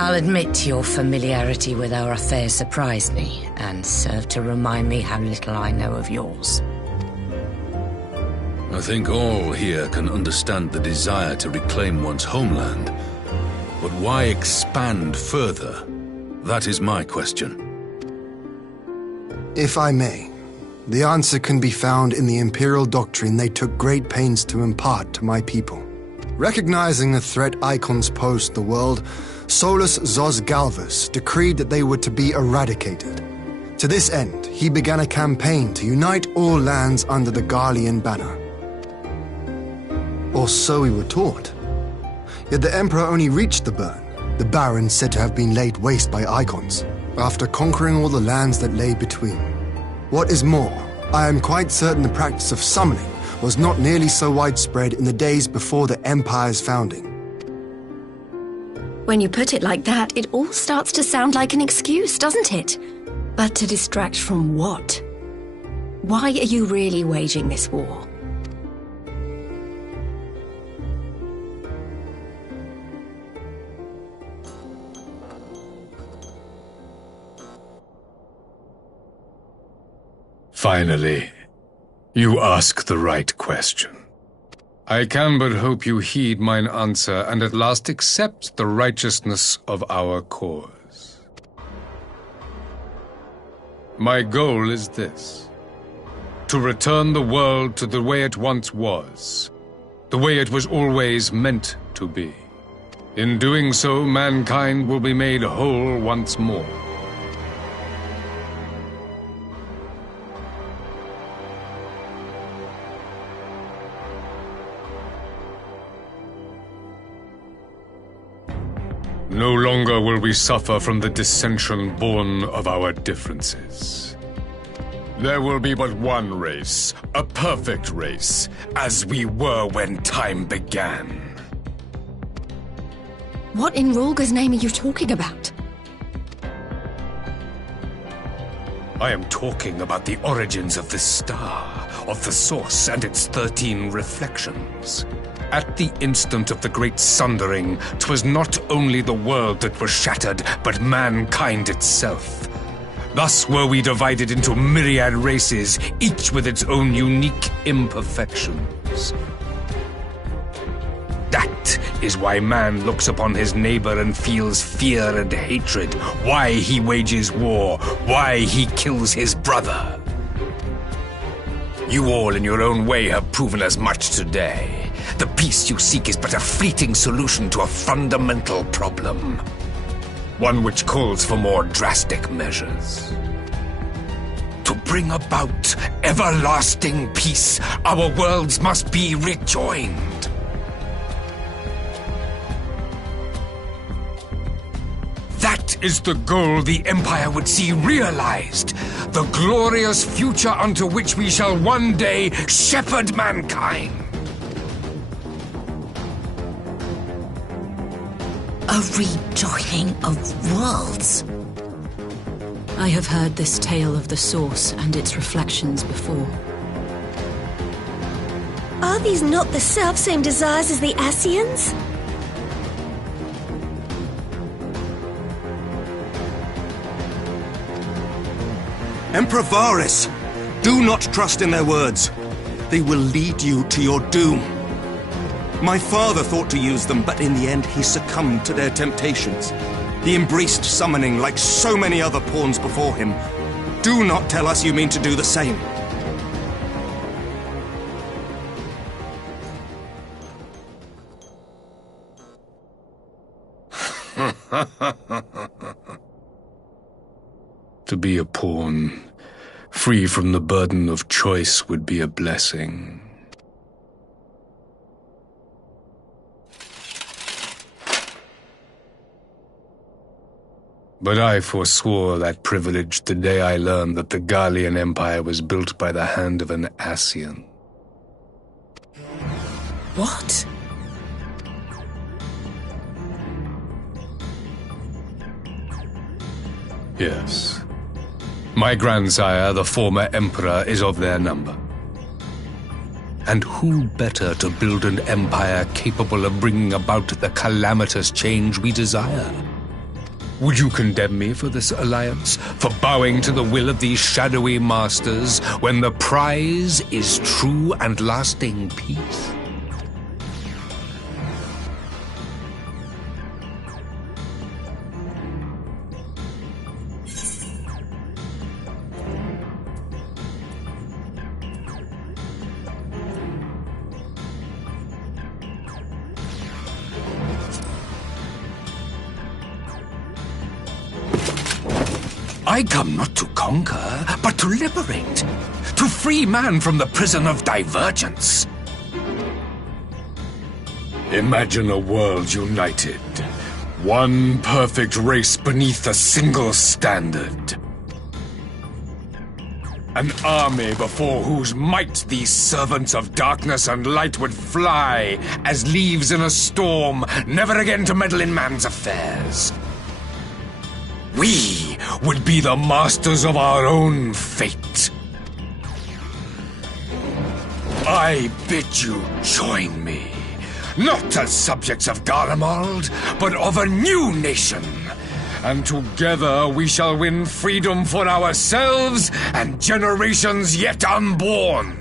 I'll admit your familiarity with our affairs surprised me, and served to remind me how little I know of yours. I think all here can understand the desire to reclaim one's homeland. But why expand further? That is my question. If I may, the answer can be found in the Imperial doctrine they took great pains to impart to my people. Recognizing the threat icons posed to the world, Solus Zos Galvus decreed that they were to be eradicated. To this end, he began a campaign to unite all lands under the Garlean banner. Or so we were taught. Yet the Emperor only reached the burn, the Baron said to have been laid waste by icons, after conquering all the lands that lay between. What is more, I am quite certain the practice of summoning was not nearly so widespread in the days before the Empire's founding. When you put it like that, it all starts to sound like an excuse, doesn't it? But to distract from what? Why are you really waging this war? Finally, you ask the right question. I can but hope you heed mine answer and at last accept the righteousness of our cause. My goal is this: to return the world to the way it once was, the way it was always meant to be. In doing so, mankind will be made whole once more. No longer will we suffer from the dissension born of our differences. There will be but one race, a perfect race, as we were when time began. What in Rulga's name are you talking about? I am talking about the origins of the star, of the source and its 13 reflections. At the instant of the great sundering, 'twas not only the world that was shattered, but mankind itself. Thus were we divided into myriad races, each with its own unique imperfections. That is why man looks upon his neighbor and feels fear and hatred, why he wages war, why he kills his brother. You all in your own way have proven as much today. The peace you seek is but a fleeting solution to a fundamental problem. One which calls for more drastic measures. To bring about everlasting peace, our worlds must be rejoined. That is the goal the Empire would see realized. The glorious future unto which we shall one day shepherd mankind. A rejoining of worlds. I have heard this tale of the source and its reflections before. Are these not the self-same desires as the Scions? Emperor Varys! Do not trust in their words. They will lead you to your doom. My father thought to use them, but in the end he succumbed to their temptations. He embraced summoning like so many other pawns before him. Do not tell us you mean to do the same. To be a pawn, free from the burden of choice, would be a blessing. But I forswore that privilege the day I learned that the Garlean Empire was built by the hand of an Scion. What? Yes. My grandsire, the former emperor, is of their number. And who better to build an empire capable of bringing about the calamitous change we desire? Would you condemn me for this alliance, for bowing to the will of these shadowy masters, when the prize is true and lasting peace? I come not to conquer, but to liberate. To free man from the prison of divergence. Imagine a world united. One perfect race beneath a single standard. An army before whose might these servants of darkness and light would fly as leaves in a storm, never again to meddle in man's affairs. We would be the masters of our own fate. I bid you join me, not as subjects of Garlemald, but of a new nation. And together we shall win freedom for ourselves and generations yet unborn.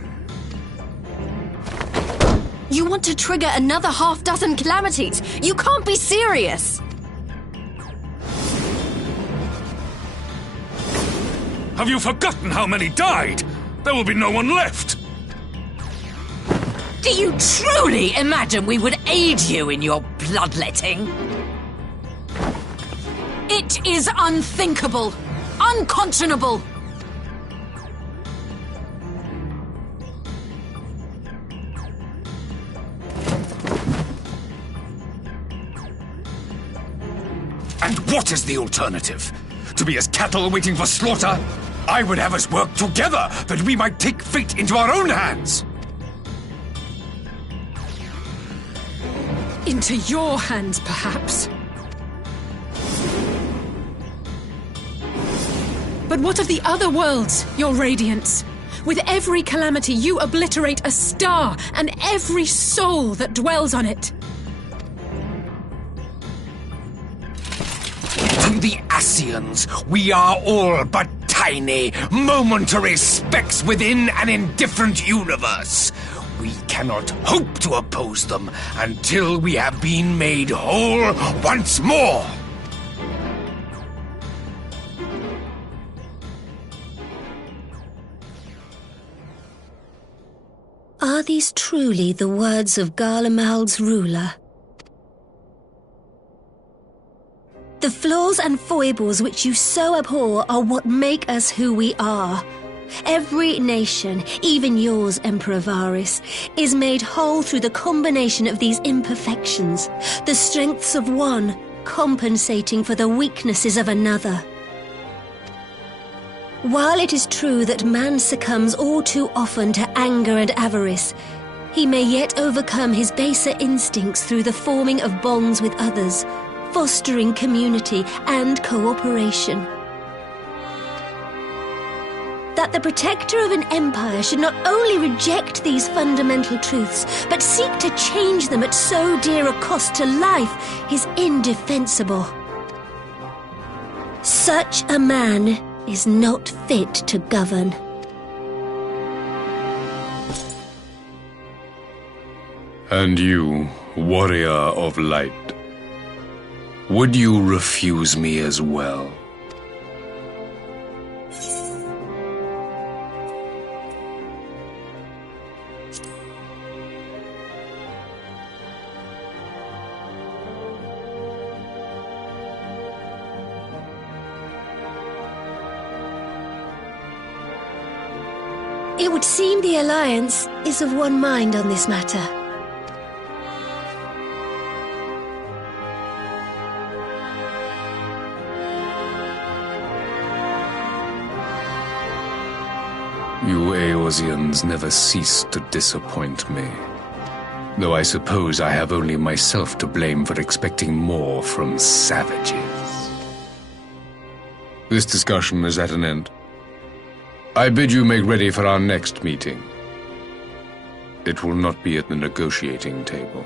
You want to trigger another half-dozen calamities? You can't be serious! Have you forgotten how many died? There will be no one left! Do you truly imagine we would aid you in your bloodletting? It is unthinkable! Unconscionable! And what is the alternative? To be as cattle waiting for slaughter? I would have us work together, that we might take fate into our own hands! Into your hands, perhaps. But what of the other worlds, your radiance? With every calamity, you obliterate a star and every soul that dwells on it. To the Scions, we are all but tiny, momentary specks within an indifferent universe. We cannot hope to oppose them until we have been made whole once more. Are these truly the words of Garlemald's ruler? The flaws and foibles which you so abhor are what make us who we are. Every nation, even yours, Emperor Varys, is made whole through the combination of these imperfections, the strengths of one compensating for the weaknesses of another. While it is true that man succumbs all too often to anger and avarice, he may yet overcome his baser instincts through the forming of bonds with others, fostering community and cooperation. that the protector of an empire should not only reject these fundamental truths, but seek to change them at so dear a cost to life is indefensible. Such a man is not fit to govern. And you, warrior of light, would you refuse me as well? It would seem the Alliance is of one mind on this matter. You Eorzeans never cease to disappoint me. Though I suppose I have only myself to blame for expecting more from savages. This discussion is at an end. I bid you make ready for our next meeting. It will not be at the negotiating table.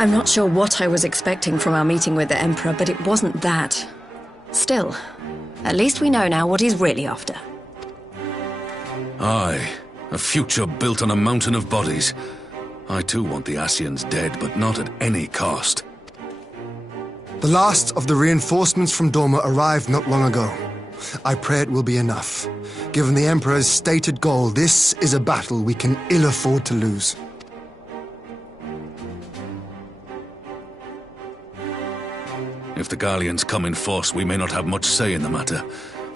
I'm not sure what I was expecting from our meeting with the Emperor, but it wasn't that. Still, at least we know now what he's really after. Aye, a future built on a mountain of bodies. I too want the Scions dead, but not at any cost. The last of the reinforcements from Dorma arrived not long ago. I pray it will be enough. Given the Emperor's stated goal, this is a battle we can ill afford to lose. If the Garleans come in force, we may not have much say in the matter,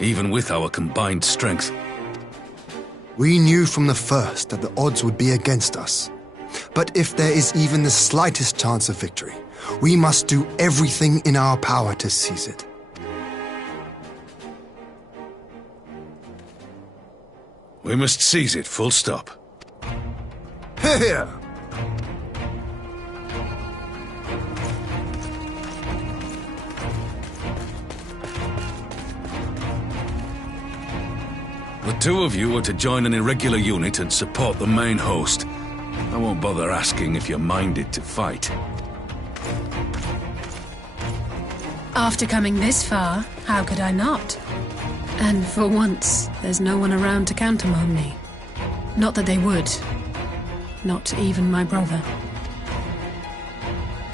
even with our combined strength. We knew from the first that the odds would be against us. But if there is even the slightest chance of victory, we must do everything in our power to seize it. We must seize it, full stop. Here! The two of you are to join an irregular unit and support the main host. I won't bother asking if you're minded to fight. After coming this far, how could I not? And for once, there's no one around to countermand me. Not that they would. Not even my brother.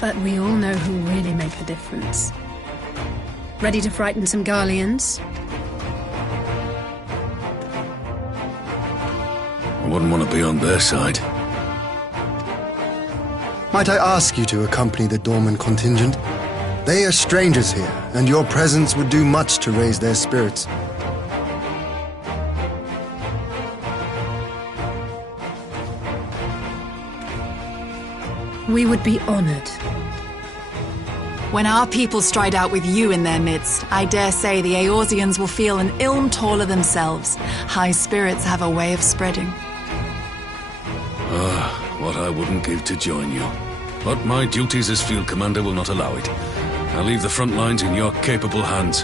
But we all know who really make the difference. Ready to frighten some Garleans? I wouldn't want to be on their side. Might I ask you to accompany the Dorman contingent? They are strangers here, and your presence would do much to raise their spirits. We would be honored. When our people stride out with you in their midst, I dare say the Eorzeans will feel an ilm taller themselves. High spirits have a way of spreading. What I wouldn't give to join you. But my duties as field commander will not allow it. I'll leave the front lines in your capable hands.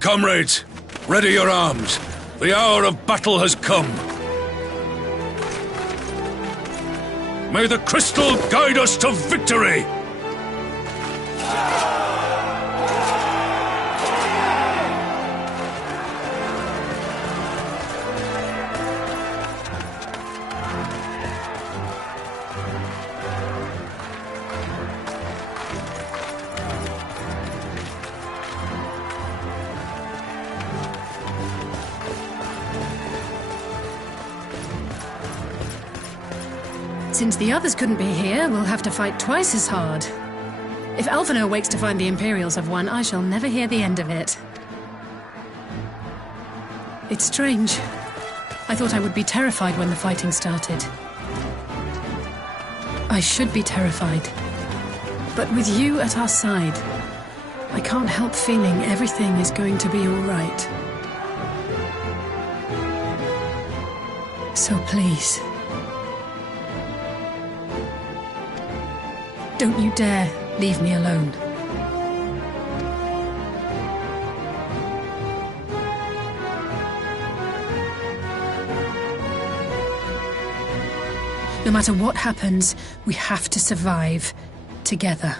Comrades, ready your arms. The hour of battle has come. May the crystal guide us to victory! Since the others couldn't be here, we'll have to fight twice as hard. If Alphino wakes to find the Imperials have won, I shall never hear the end of it. It's strange. I thought I would be terrified when the fighting started. I should be terrified. But with you at our side, I can't help feeling everything is going to be all right. So please, don't you dare leave me alone. No matter what happens, we have to survive together.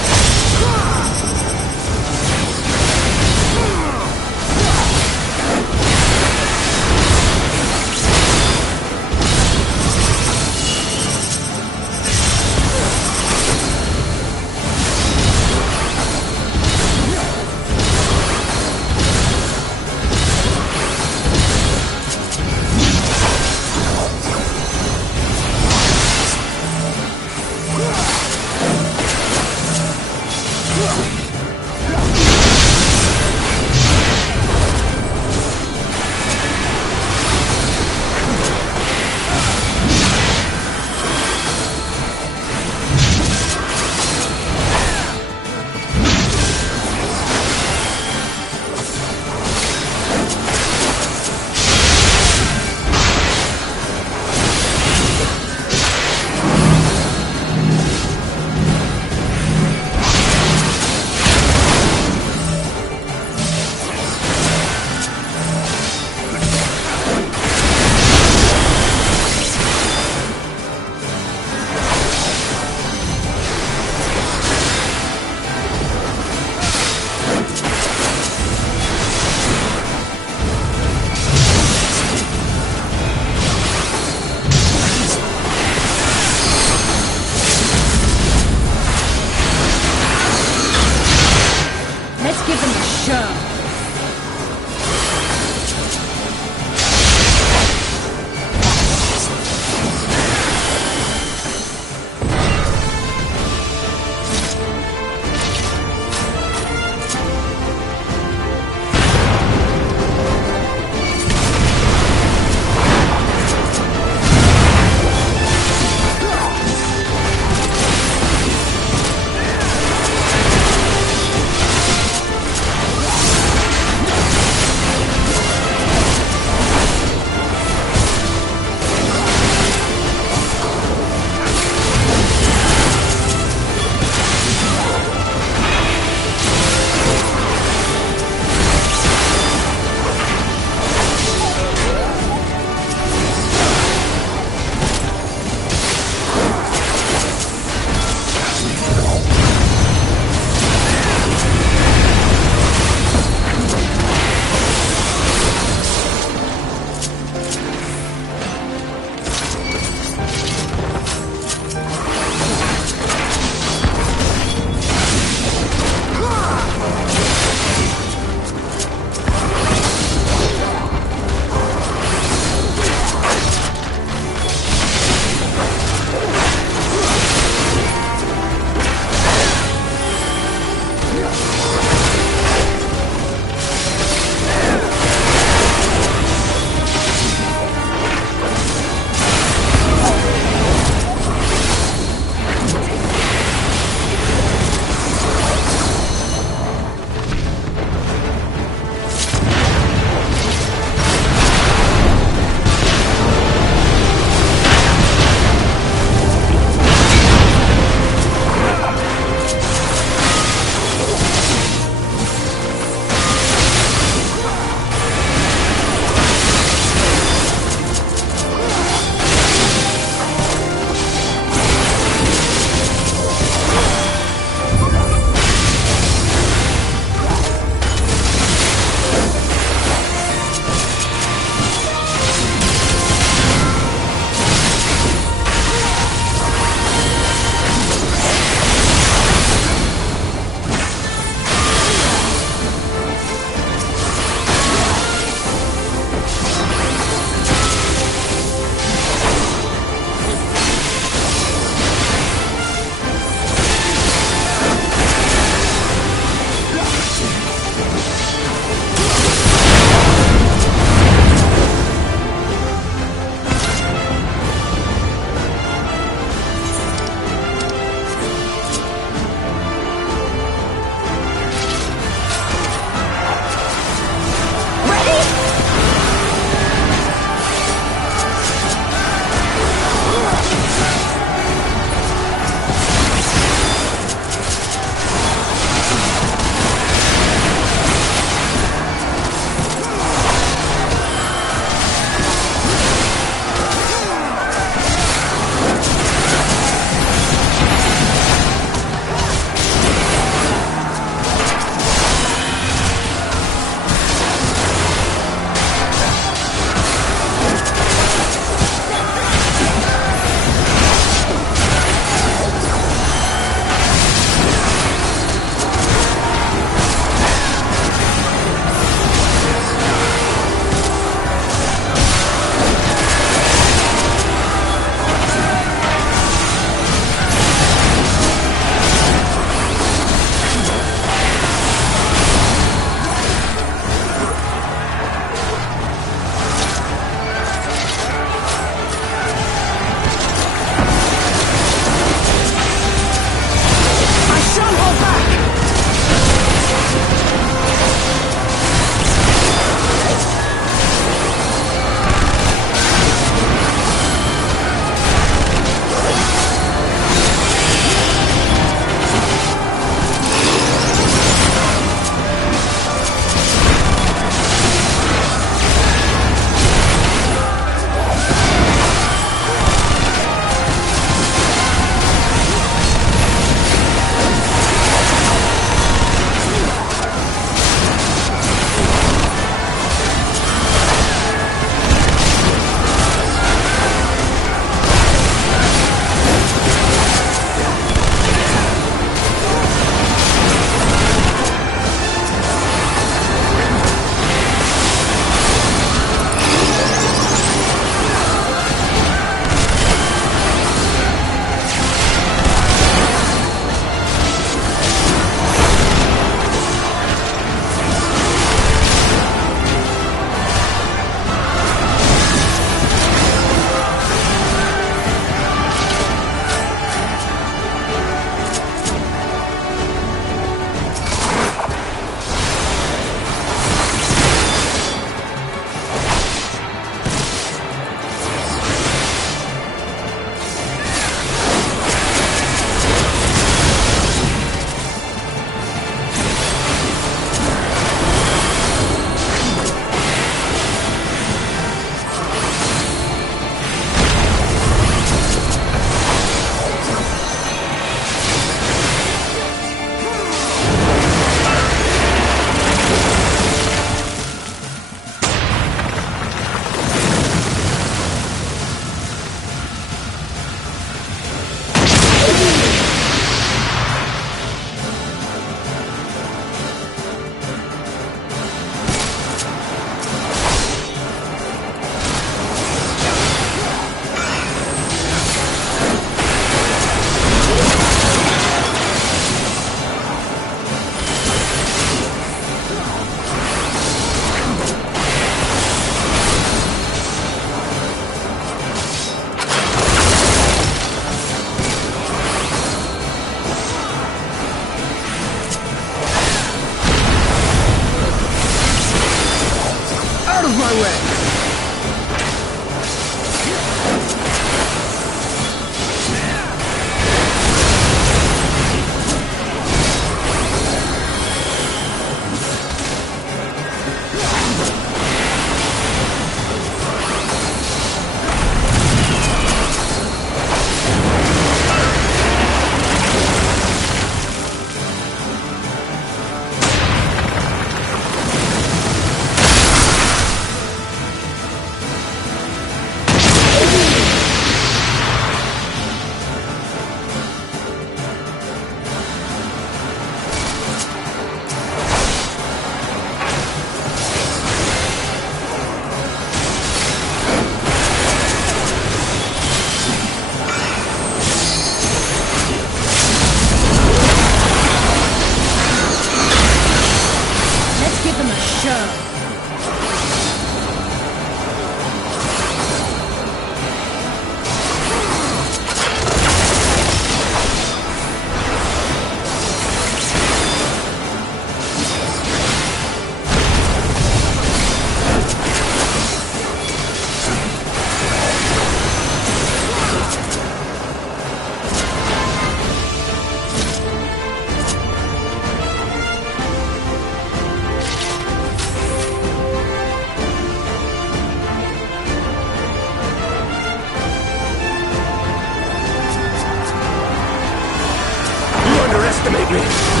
underestimate me!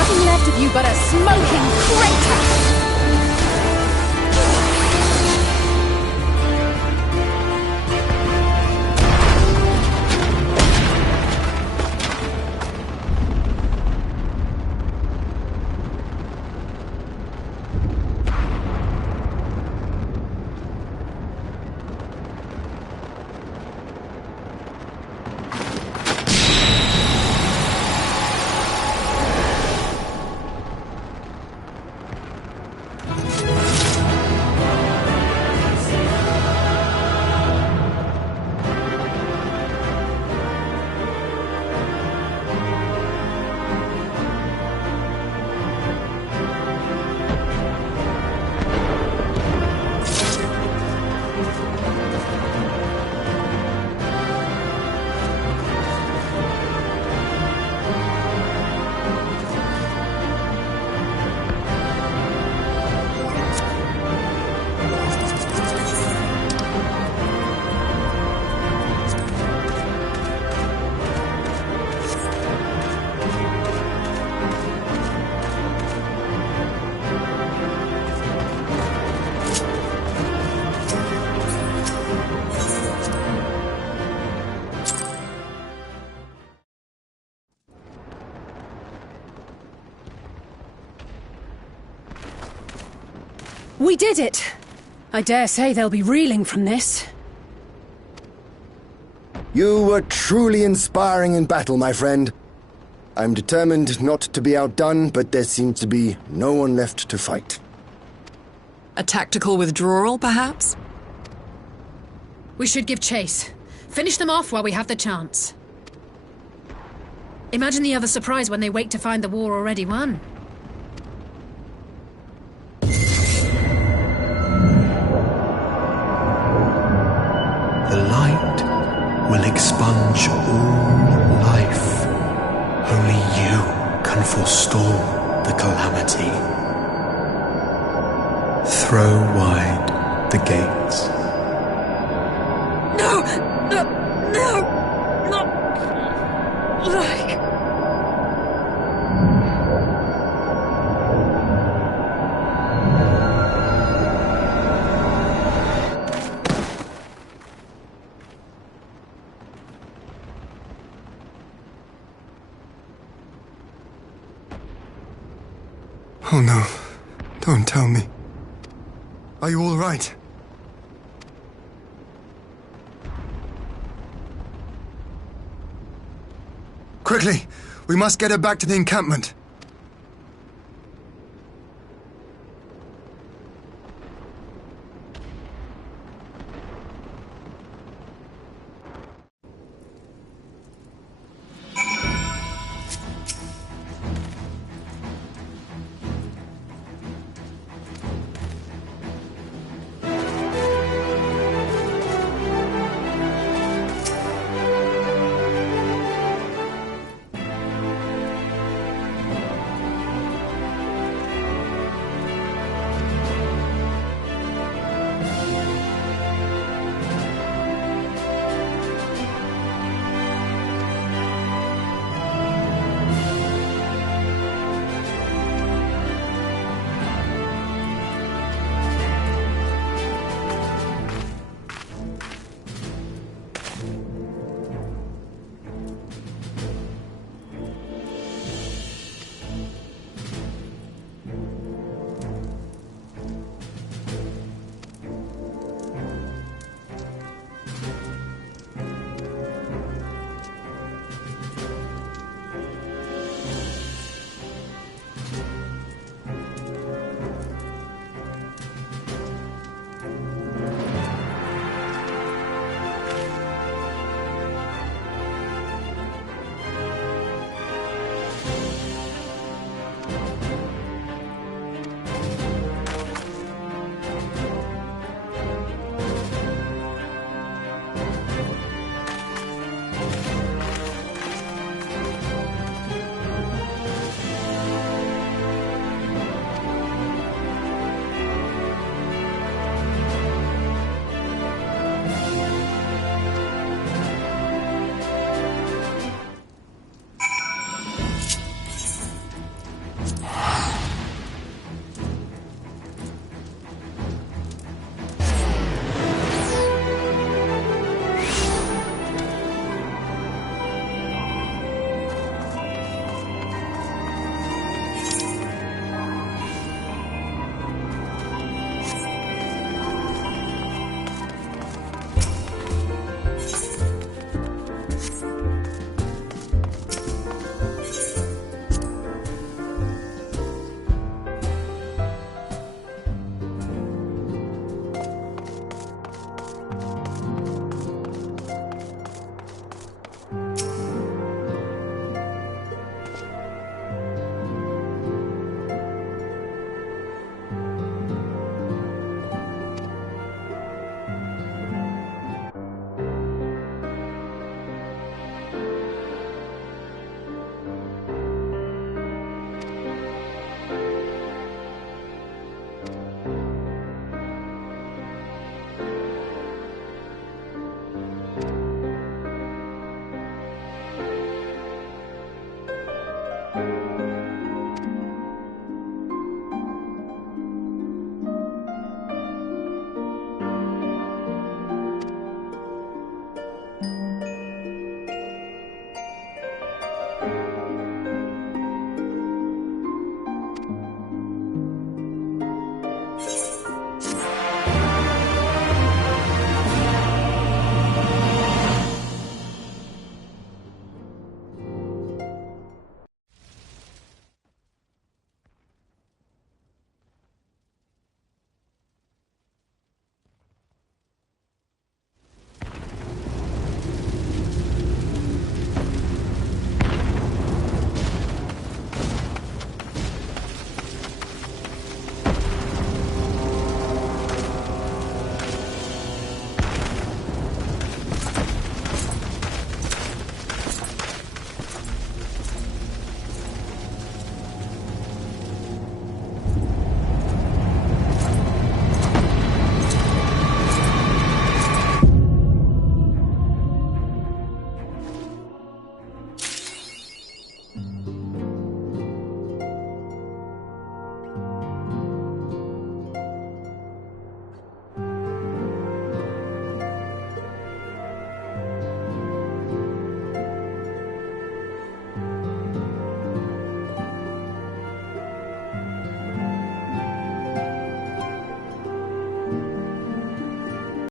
nothing left of you but a smoking crater! We did it! I dare say they'll be reeling from this. You were truly inspiring in battle, my friend. I'm determined not to be outdone, but there seems to be no one left to fight. A tactical withdrawal, perhaps? We should give chase. Finish them off while we have the chance. Imagine the other surprise when they wake to find the war already won. The light will expunge all life. Only you can forestall the calamity. Throw wide the gates. No! Not like... Oh no. Don't tell me. Are you all right? Quickly! We must get her back to the encampment.